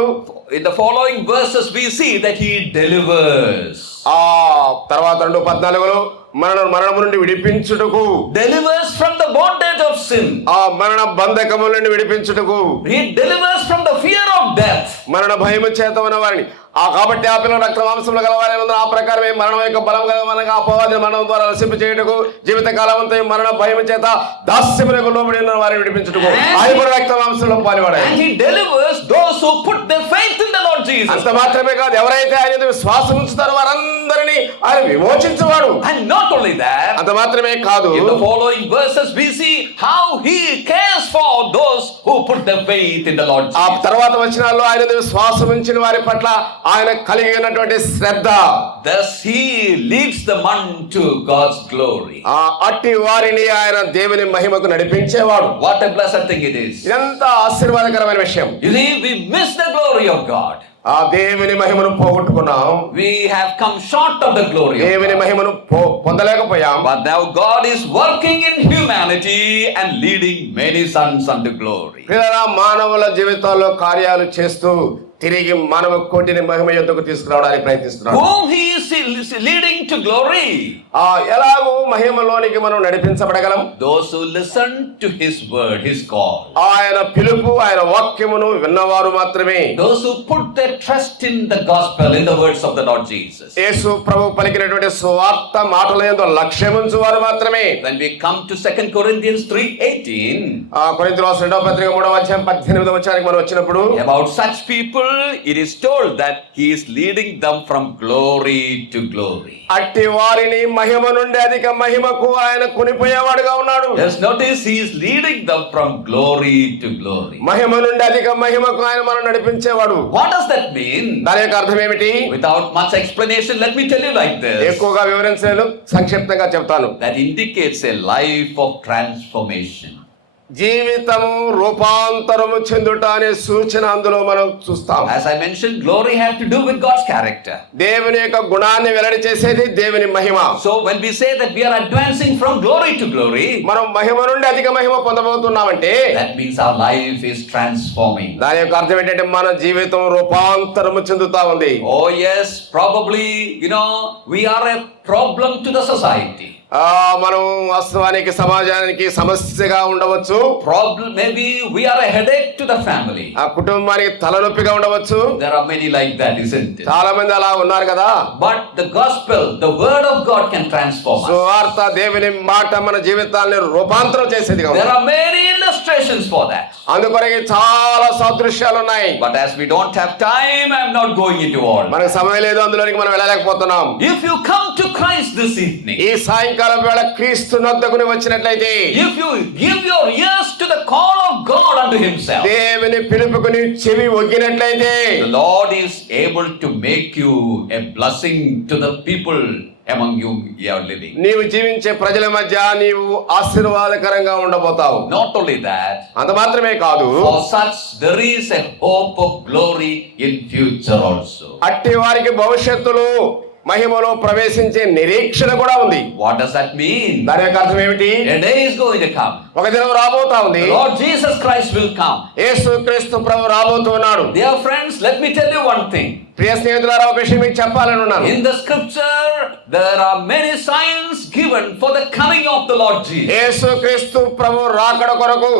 in the following verses we see that he delivers. ఆ తర్వాత 2:14లో మరణము నుండి విడిపించుటకు, Delivers from the bondage of sin. ఆ మరణ బంధకముల నుండి విడిపించుటకు, He delivers from the fear of death. మరణ భయము చేత ఉన్న వారిని కాబట్టి ఆ పిల్లలు రక్త మాంసములు గలవారి ఆ ప్రకారమే మరణం యొక్క బలం గలవనగా అపవాది మరణం ద్వారా నశింప చేయుటకు, జీవిత కాలమంతా మరణ భయం చేత దాస్యములకు లోబడి ఉన్న వారిని విడిపించుటకు ఆయన రక్త మాంసంలో పాలుపడాడు. And he delivers those who put their faith in the Lord Jesus. అంత మాత్రమే కాదు, ఎవరైతే ఆయన యందు విశ్వాసం ఉంచుతారో వారందరినీ ఆయన విమోచించువాడు. And not only that, అంత మాత్రమే కాదు, in the following verses we see how he cares for those who put their faith in the Lord ఆ Jesus. తర్వాత వచనాల్లో ఆయన యందు విశ్వాసం ఉంచిన వారి పట్ల ఆయన కలిగి ఉన్నటువంటి శ్రద్ధ, Thus he leads them unto God's glory. ఆ అట్టి వారిని ఆయన దేవుని మహిమకు నడిపించేవాడు. What a blessed thing it is. ఇదంతా ఆశీర్వాదకరమైన విషయం. You see, we miss the glory of God. ఆ దేవుని మహిమను పోగొట్టుకున్నాం, We have come short of the glory of దేవుని God. మహిమను పొందలేకపోయాం. But now God is working in humanity and leading many sons unto glory. పిల్లరా, మానవుల జీవితాల్లో కార్యాలు చేస్తూ తిరిగి మానవ కోటిని మహిమ యొద్దకు తీసుకురావడానికి ప్రయత్నిస్తున్నాడు. Whom he is leading to glory? ఎలాగూ మహిమలోనికి మనం నడిపించబడగలం? Those who listen to his word, his call. ఆయన పిలుపు, ఆయన వాక్యమును విన్నవారు మాత్రమే. Those who put their trust in the gospel, in the words of the Lord Jesus. యేసు ప్రభు పలికినటువంటి సువార్త మాటల యందు లక్ష్యముంచు వారు మాత్రమే. When we come to 2 Corinthians 3:18, కొరింథీయుల రాసిన 2వ పత్రిక 3వ అధ్యాయం 18వ వచనానికి మనం వచ్చినప్పుడు, about such people it is told that he is leading them from glory to glory. అట్టి వారిని మహిమ నుండి అధిక మహిమకు ఆయన కొనిపోయేవాడుగా ఉన్నాడు. Yes, notice he is leading them from glory to glory. మహిమ నుండి అధిక మహిమకు ఆయన మనం నడిపించేవాడు. What does that mean? దాని యొక్క అర్థం ఏమిటి? Without much explanation, let me tell you like this. ఎక్కువగా వివరించలేదు, సంక్షిప్తంగా చెప్తాను. That indicates a life of transformation. జీవితము రూపాంతరము చెందుట అనే సూచన అందులో మనం చూస్తాం. As I mentioned, glory has to do with God's character. దేవుని యొక్క గుణాన్ని వెల్లడి చేసేది దేవుని మహిమ. So when we say that we are advancing from glory to glory, మనం మహిమ నుండి అధిక మహిమ పొందబోతున్నామంటే that means our life is transforming. దాని యొక్క అర్థం ఏంటంటే మన జీవితం రూపాంతరము చెందుతా ఉంది. Oh yes, probably, we are a problem to the society. మనం వాస్తవానికి సమాజానికి సమస్యగా ఉండవచ్చు. Problem, maybe we are a headache to the family. ఆ కుటుంబానికి తలనొప్పిగా ఉండవచ్చు. There are many like that, isn't it? చాలా మంది అలా ఉన్నారు కదా. But the gospel, the word of God can transform us. సువార్త, దేవుని మాట మన జీవితాన్ని రూపాంతరం చేసేదిగా ఉంది. There are many illustrations for that. అందుకొరకు చాలా సాదృశ్యాలు ఉన్నాయి. But as we don't have time, I am not going into all. మనకు సమయం లేదు, అందులోనికి మనం వెళ్ళలేకపోతున్నాం. If you come to Christ this evening, ఈ సాయంకాలం వేళ క్రీస్తు నొద్దకుని వచ్చినట్లయితే, if you give your ears to the call of God unto himself, దేవుని పిలుపుకు నీ చెవి ఒగ్గినట్లయితే, the Lord is able to make you a blessing to the people among you are living. నీవు జీవించే ప్రజల మధ్య నీవు ఆశీర్వాదకరంగా ఉండబోతావు. Not only that, అంత మాత్రమే కాదు, for such there is a hope of glory in future also. అట్టి వారికి భవిష్యత్తులో మహిమలో ప్రవేశించే నిరీక్షణ కూడా ఉంది. What does that mean? దాని యొక్క అర్థం ఏమిటి? A day is going to come. ఒక దినం రాబోతా ఉంది. The Lord Jesus Christ will come. యేసు క్రీస్తు ప్రభు రాబోతున్నాడు. Dear friends, let me tell you one thing. ప్రియ స్నేహితులారా, ఒక విషయం మీకు చెప్పాలని ఉన్నాను. In the scripture there are many signs given for the coming of the Lord Jesus. యేసు క్రీస్తు ప్రభు రాకడ కొరకు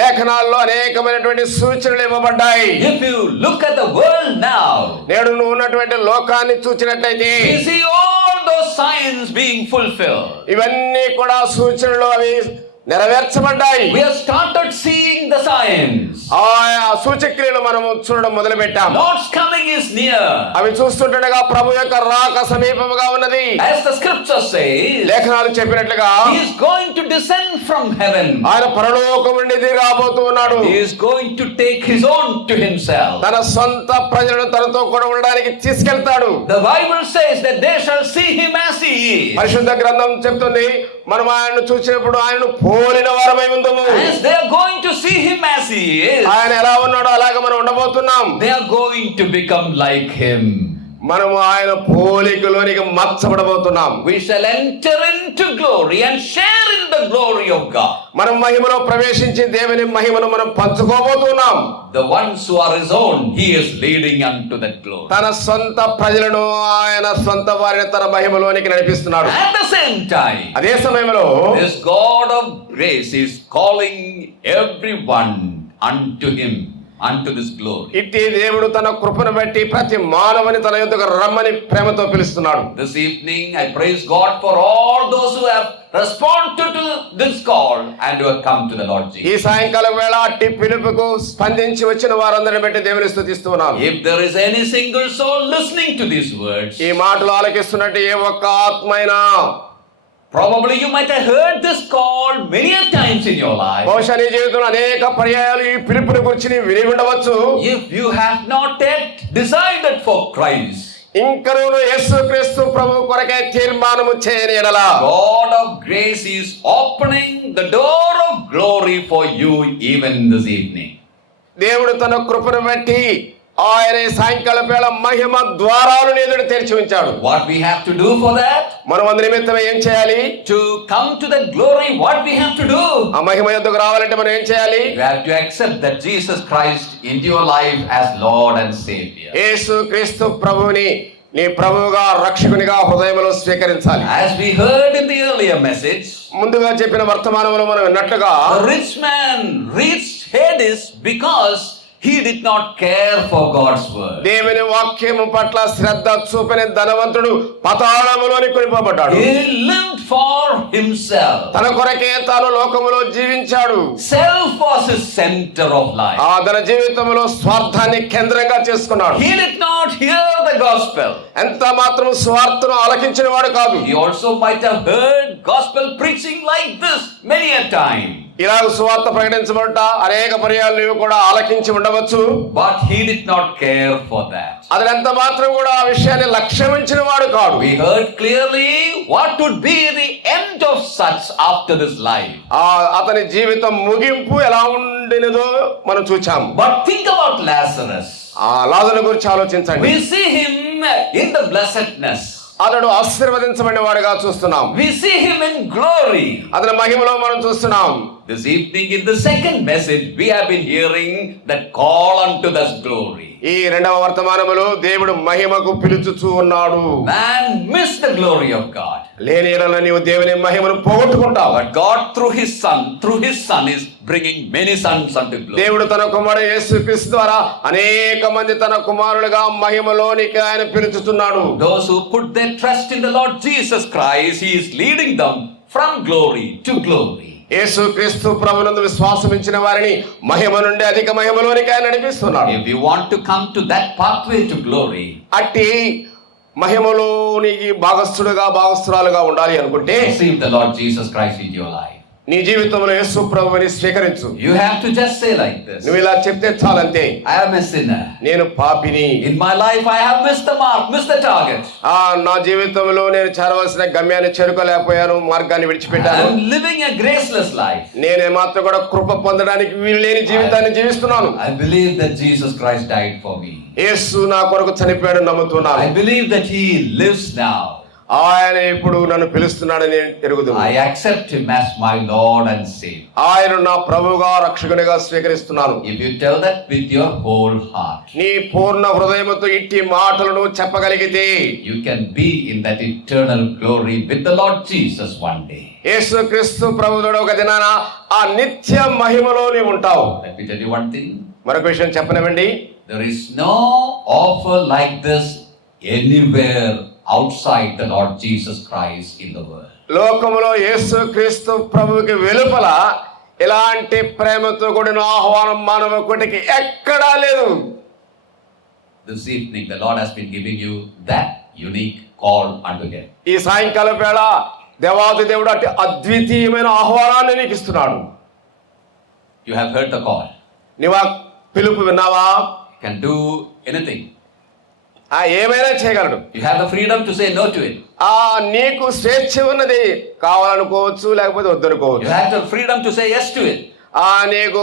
లేఖనాల్లో అనేకమైనటువంటి సూచనలు ఇవ్వబడ్డాయి. If you look at the world now, నేడు నువ్వు ఉన్నటువంటి లోకాన్ని చూచినట్లయితే, we see all those signs being fulfilled. ఇవన్నీ కూడా సూచనలు అవి నెరవేర్చబడ్డాయి. We have started seeing the signs. ఆ సూచక్రియలు మనము చూడడం మొదలు పెట్టాం. Lord's coming is near. అవి చూస్తుండగా ప్రభు యొక్క రాక సమీపముగా ఉన్నది. As the scripture says, లేఖనాలు చెప్పినట్లుగా he is going to descend from heaven. ఆయన పరలోకం నుండి దిగి రాబోతూ ఉన్నాడు. He is going to take his own to himself. తన సొంత ప్రజలను తనతో కూడా ఉండడానికి తీసుకెళ్తాడు. The Bible says that they shall see him as he is. పరిశుద్ధ గ్రంథం చెప్తుంది, మనం ఆయనను చూసినప్పుడు ఆయనను పోలిన వారమై ఉందము. As they are going to see him as he is, ఆయన ఎలా ఉన్నాడో అలాగే మనం ఉండబోతున్నాం. they are going to become like him. మనము ఆయన పోలికలోనికి మచ్చబడబోతున్నాం. We shall enter into glory and share in the glory of God. మనం మహిమలో ప్రవేశించి దేవుని మహిమను మనం పంచుకోబోతున్నాం. The ones who are his own, he is leading unto that glory. తన సొంత ప్రజలను ఆయన సొంత వారిని తన మహిమలోనికి నడిపిస్తున్నాడు. At the same time, అదే సమయంలో this God of grace is calling everyone unto him, unto this glory. ఇట్టి దేవుడు తన కృపను బట్టి ప్రతి మానవుని తన యొద్దకు రమ్మని ప్రేమతో పిలుస్తున్నాడు. This evening I praise God for all those who have responded to this call and who have come to the Lord ఈ Jesus. సాయంకాలం వేళ అట్టి పిలుపుకు స్పందించి వచ్చిన వారందరిని బట్టి దేవుని స్తుతిస్తున్నాను. If there is any single soul listening to these words, ఈ మాటలు ఆలకిస్తున్నట్టు ఏ ఒక్క ఆత్మైనా probably you might have heard this call many a times in your life. బహుశా నీ జీవితంలో అనేక పర్యాయాలు ఈ పిలుపుని గురించి నీవు విని ఉండవచ్చు. If you have not yet decided for Christ, ఇంకనూ యేసుక్రీస్తు ప్రభువు కొరకే తీర్మానము చేయని యెడల God of grace is opening the door of glory for you even this evening. దేవుడు తన కృపను బట్టి ఆయన ఈ సాయంకాలం వేళ మహిమ ద్వారాలను ఎదుట తెరిచి ఉంచాడు. What we have to do for that? మనం అందు నిమిత్తం ఏం చేయాలి? To come to that glory, what we have to do? ఆ మహిమ యొద్దకు రావాలంటే మనం ఏం చేయాలి? You have to accept that Jesus Christ into your life as Lord and Savior. యేసుక్రీస్తు ప్రభువుని నీ ప్రభువుగా రక్షకునిగా హృదయంలో స్వీకరించాలి. As we heard in the earlier message, ముందుగా చెప్పిన వర్తమానంలో మనం విన్నట్లుగా the rich man reached Hades because he did not care for God's word. దేవుని వాక్యము పట్ల శ్రద్ధ చూపని ధనవంతుడు పతాళములోని కొనిపోబడ్డాడు. He lived for himself. తన కొరకే తాను లోకములో జీవించాడు. Self was his center of life. ఆ తన జీవితంలో స్వార్థాన్ని కేంద్రంగా చేసుకున్నాడు. He did not hear the gospel. ఎంత మాత్రం స్వార్థను ఆలకించిన వాడు కాదు. He also might have heard gospel preaching like this many a time. ఇలాగ సువార్త ప్రకటించబడ్డ అనేక పర్యాలు నీవు కూడా ఆలకించి ఉండవచ్చు. But he did not care for that. అతను ఎంత మాత్రం కూడా ఆ విషయాన్ని లక్ష్యమించిన వాడు కాదు. We heard clearly what would be the end of such after this life. అతని జీవితం ముగింపు ఎలా ఉండినదో మనం చూచాము. But think about Lazarus. ఆ లాజరు గురించి ఆలోచించండి. We see him in the blessedness. అతడు ఆశీర్వదించబడిన వాడుగా చూస్తున్నాం. We see him in glory. అతని మహిమలో మనం చూస్తున్నాం. This evening in the second message we have been hearing that call unto this glory. ఈ రెండవ వర్తమానములో దేవుడు మహిమకు పిలుచుచూ ఉన్నాడు. Man missed the glory of God. లేని యెడల నీవు దేవుని మహిమను పోగొట్టుకుంటావు. But God through his son is bringing many sons unto glory. దేవుడు తన కుమారుడు యేసుక్రీస్తు ద్వారా అనేక మంది తన కుమారులుగా మహిమలోనికి ఆయన పిలుచుతున్నాడు. Those who put their trust in the Lord Jesus Christ, he is leading them from glory to glory. యేసుక్రీస్తు ప్రభువునందు విశ్వాసం ఉంచిన వారిని మహిమ నుండి అధిక మహిమలోనికి ఆయన నడిపిస్తున్నాడు. If you want to come to that pathway to glory, అట్టి మహిమలోనికి భాగస్తురాలుగా ఉండాలి అనుకుంటే receive the Lord Jesus Christ in your life. నీ జీవితంలో యేసు ప్రభువుని స్వీకరించు. You have to just say like this. నువ్వు ఇలా చెప్తే చాలంతే. I am a sinner. నేను పాపిని. In my life I have missed the mark, missed the target. నా జీవితంలో నేను చేరవలసిన గమ్యాన్ని చేరుకోలేకపోయాను, మార్గాన్ని I విడిచిపెట్టాను. am living a graceless life. నేను మాత్రం కూడా కృప పొందడానికి వీలు లేని జీవితాన్ని జీవిస్తున్నాను. I believe that Jesus Christ died for me. యేసు నా కొరకు చనిపోయాడు నమ్ముతున్నాను. I believe that he lives now. ఆయన ఇప్పుడు నన్ను పిలుస్తున్నాడని ఎరుగుదు. I accept him as my Lord and Savior. ఆయన నా ప్రభువుగా రక్షకునిగా స్వీకరిస్తున్నాను. If you tell that with your whole heart, నీ పూర్ణ హృదయముతో ఇట్టి మాటలను చెప్పగలిగితే you can be in that eternal glory with the Lord Jesus one day. యేసుక్రీస్తు ప్రభువుతో ఒక దినాన ఆ నిత్య మహిమలో నీవు ఉంటావు. Let me tell you one thing. మరొక విషయం చెప్పనివ్వండి. There is no offer like this anywhere outside the Lord Jesus Christ in the world. లోకములో యేసుక్రీస్తు ప్రభువుకి వెలుపల ఇలాంటి ప్రేమతో కూడిన ఆహ్వానం మానవ కోటికి ఎక్కడా లేదు. This evening the Lord has been giving you that unique call unto him. ఈ సాయంకాలం వేళ దేవాది దేవుడు అట్టి అద్వితీయమైన ఆహ్వానాన్ని నీకు ఇస్తున్నాడు. You have heard the call. నీవు ఆ పిలుపు విన్నావా? You can do anything. ఏమైనా చేయగలడు. You have the freedom to say no to it. నీకు స్వేచ్ఛ ఉన్నది. కావాలనుకోవచ్చు, లేకపోతే వద్దనుకోవచ్చు. You have the freedom to say yes to it. నీకు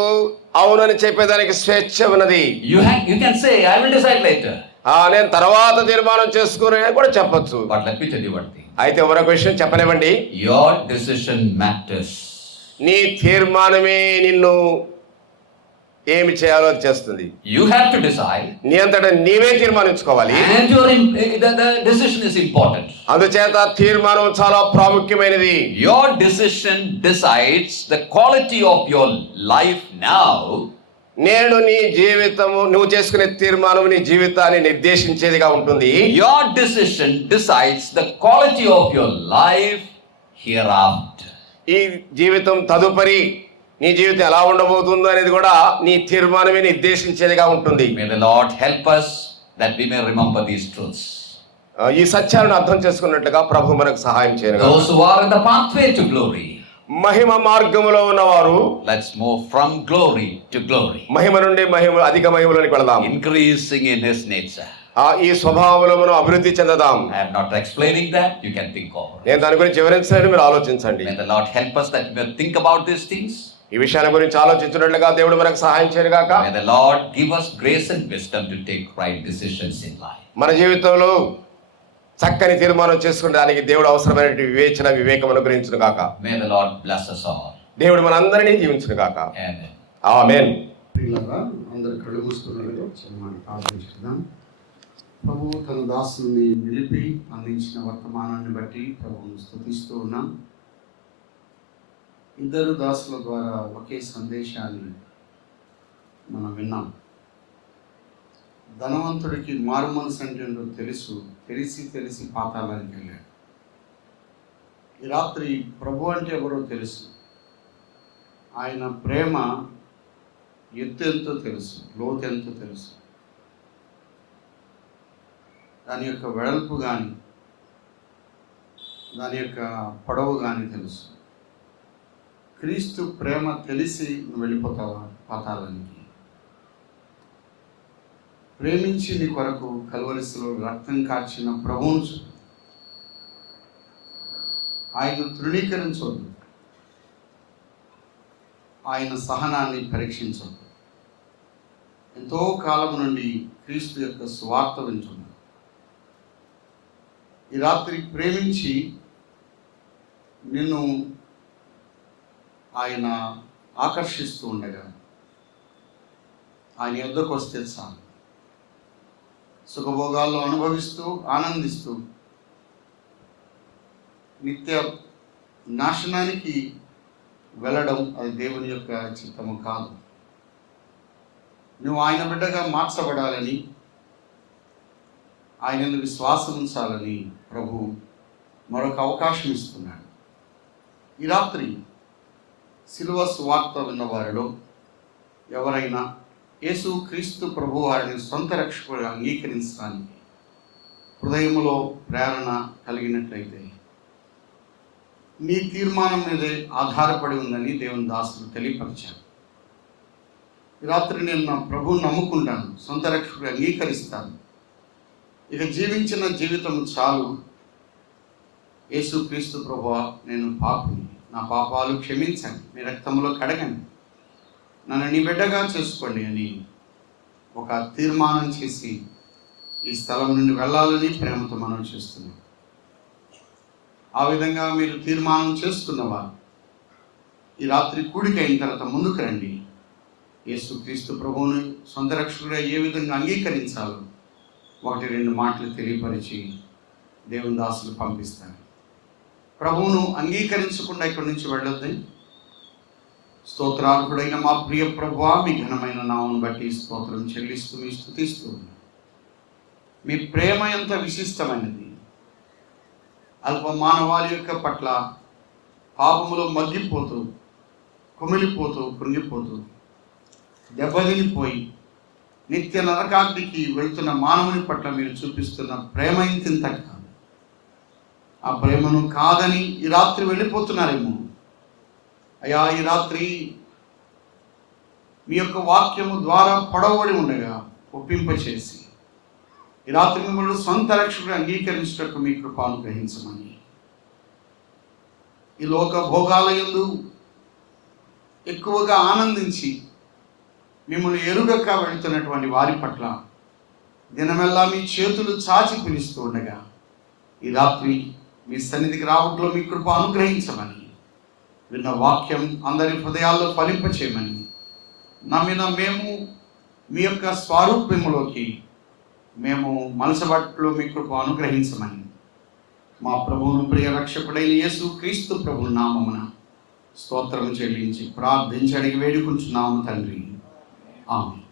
అవునని చెప్పేదానికి స్వేచ్ఛ ఉన్నది. You can say I will decide later. నేను తర్వాత తీర్మానం చేసుకుని కూడా చెప్పొచ్చు. But let me tell you one thing. అయితే మరొక విషయం చెప్పనివ్వండి. Your decision matters. నీ తీర్మానమే నిన్ను ఏమి చేయాలో చేస్తుంది. You have to decide. నీ అంతటా నీవే తీర్మానించుకోవాలి. And the decision is important. అందుచేత తీర్మానం చాలా ప్రాముఖ్యమైనది. Your decision decides the quality of your life now. నేడు నీ జీవితము, నువ్వు చేసుకునే తీర్మానం నీ జీవితాన్ని నిర్దేశించేదిగా ఉంటుంది. Your decision decides the quality of your life hereafter. ఈ జీవితం తదుపరి నీ జీవితం ఎలా ఉండబోతుందో అనేది కూడా నీ తీర్మానమే నిర్దేశించేదిగా ఉంటుంది. May the Lord help us that we may remember these truths. ఈ సత్యాలను అర్థం చేసుకున్నట్లుగా ప్రభు మనకు సహాయం చేయను. Those who are in the pathway to glory, మహిమ మార్గములో ఉన్నవారు, let's move from glory to glory, మహిమ నుండి మహిమ, అధిక మహిమలోనికి వెళదాం. increasing in his nature. ఈ స్వభావములను అభివృద్ధి చెందదాం. I am not explaining that, you can think over it. నేను దాని గురించి వివరించండి, మీరు ఆలోచించండి. May the Lord help us that we may think about these things. ఈ విషయాల గురించి ఆలోచించినట్లుగా దేవుడు మనకు సహాయం చేయను గాక. May the Lord give us grace and wisdom to take right decisions in life. మన జీవితంలో చక్కని తీర్మానం చేసుకునేదానికి దేవుడు అవసరమైన వివేచన, వివేకం అనుగ్రహించును గాక. May the Lord bless us all. దేవుడు మనందరినీ జీవించును గాక. Amen. ఆమేన్. ప్రియులారా, అందరు కళ్ళు మూసుకున్నట్టు చిన్న ప్రార్థించుకుందాం. ప్రభు తన దాసుని నిలిపి అందించిన వర్తమానాన్ని బట్టి ప్రభువును స్తుతిస్తూ ఉన్నాం. ఇద్దరు దాసుల ద్వారా ఒకే సందేశాన్ని మనం విన్నాం. ధనవంతుడికి మారుమనసు అంటే ఏంటో తెలిసి పాతాళానికి వెళ్ళాడు. ఈ రాత్రి ప్రభు అంటే ఎవరో తెలుసు, ఆయన ప్రేమ ఎత్తు ఎంతో తెలుసు, లోతు ఎంతో తెలుసు, దాని యొక్క వెడల్పు కానీ దాని యొక్క పొడవు కానీ తెలుసు. క్రీస్తు ప్రేమ తెలిసి నువ్వు వెళ్ళిపోతావా పాతాళానికి? ప్రేమించి నీ కొరకు కల్వరిలో రక్తం కార్చిన ప్రభువును చూడు. ఆయన తృణీకరించవద్దు, ఆయన సహనాన్ని పరీక్షించవద్దు. ఎంతో కాలం నుండి క్రీస్తు యొక్క స్వార్థ వింటున్నాడు. ఈ రాత్రి ప్రేమించి నిన్ను ఆయన ఆకర్షిస్తూ ఉండగా ఆయన యొద్దకు వస్తే చాలు. సుఖభోగాల్లో అనుభవిస్తూ ఆనందిస్తూ నిత్య నాశనానికి వెళ్ళడం అది దేవుని యొక్క చిత్తము కాదు. నువ్వు ఆయన బిడ్డగా మార్చబడాలని, ఆయన విశ్వాసం ఉంచాలని ప్రభు మరొక అవకాశం ఇస్తున్నాడు. ఈ రాత్రి శిలువ సువార్త విన్నవారిలో ఎవరైనా యేసు క్రీస్తు ప్రభు వారిని సొంత రక్షకుడిగా అంగీకరించడానికి హృదయంలో ప్రేరణ కలిగినట్లయితే నీ తీర్మానం మీదే ఆధారపడి ఉందని దేవుని దాసులు తెలియపరిచారు. ఈ రాత్రి నేను నా ప్రభువుని నమ్ముకుంటాను, సొంత రక్షకుడిగా అంగీకరిస్తాను, ఇక జీవించిన జీవితం చాలు, యేసు క్రీస్తు ప్రభువా నేను పాపిని, నా పాపాలు క్షమించండి, మీ రక్తంలో కడగండి, నన్ను నీ బిడ్డగా చేసుకోండి అని ఒక తీర్మానం చేసి ఈ స్థలం నుండి వెళ్ళాలని ప్రేమతో మనం చేస్తున్నాం. ఆ విధంగా మీరు తీర్మానం చేసుకున్నవారు ఈ రాత్రి కూడిక అయిన తర్వాత ముందుకు రండి. యేసు క్రీస్తు ప్రభువుని సొంత రక్షకుడిగా ఏ విధంగా అంగీకరించాలో 1-2 మాటలు తెలియపరిచి దేవుని దాసులు పంపిస్తారు. ప్రభువును అంగీకరించకుండా ఇక్కడి నుంచి వెళ్ళొద్దు. స్తోత్రార్హుడైన మా ప్రియ ప్రభువా, మీ ఘనమైన నామం బట్టి స్తోత్రం చెల్లిస్తూ మీ స్తుతిస్తూ, మీ ప్రేమ ఎంత విశిష్టమైనది. అల్ప మానవాళి యొక్క పట్ల పాపములో మగ్గిపోతూ, కుమిలిపోతూ, కృంగిపోతూ, దెబ్బతినిపోయి నిత్య నరకాగ్నికి వెళ్తున్న మానవుని పట్ల మీరు చూపిస్తున్న ప్రేమ ఇంత కాదు. ఆ ప్రేమను కాదని ఈ రాత్రి వెళ్ళిపోతున్నారేమో. అయ్యా, ఈ రాత్రి మీ యొక్క వాక్యము ద్వారా పొడవబడి ఉండగా ఒప్పింపచేసి ఈ రాత్రి మిమ్మల్ని సొంత రక్షకుడు అంగీకరించుటకు మీ కృప అనుగ్రహించమని, ఈ లోక భోగాల యందు ఎక్కువగా ఆనందించి మిమ్మల్ని ఎరుగక వెళుతున్నటువంటి వారి పట్ల దినమెల్లా మీ చేతులు చాచి పిలుస్తూ ఉండగా ఈ రాత్రి మీ సన్నిధికి రావట్లో మీ కృప అనుగ్రహించమని, విన్న వాక్యం అందరి హృదయాల్లో ఫలింపచేయమని, నమ్మిన మేము మీ యొక్క స్వరూపములోకి మేము మనసబట్లో మీ కృప అనుగ్రహించమని మా ప్రభువును ప్రియ రక్షకుడైన యేసు క్రీస్తు ప్రభు నామమున స్తోత్రం చెల్లించి ప్రార్థించి అడిగి వేడుకుంటున్నాము తండ్రి. ఆమేన్.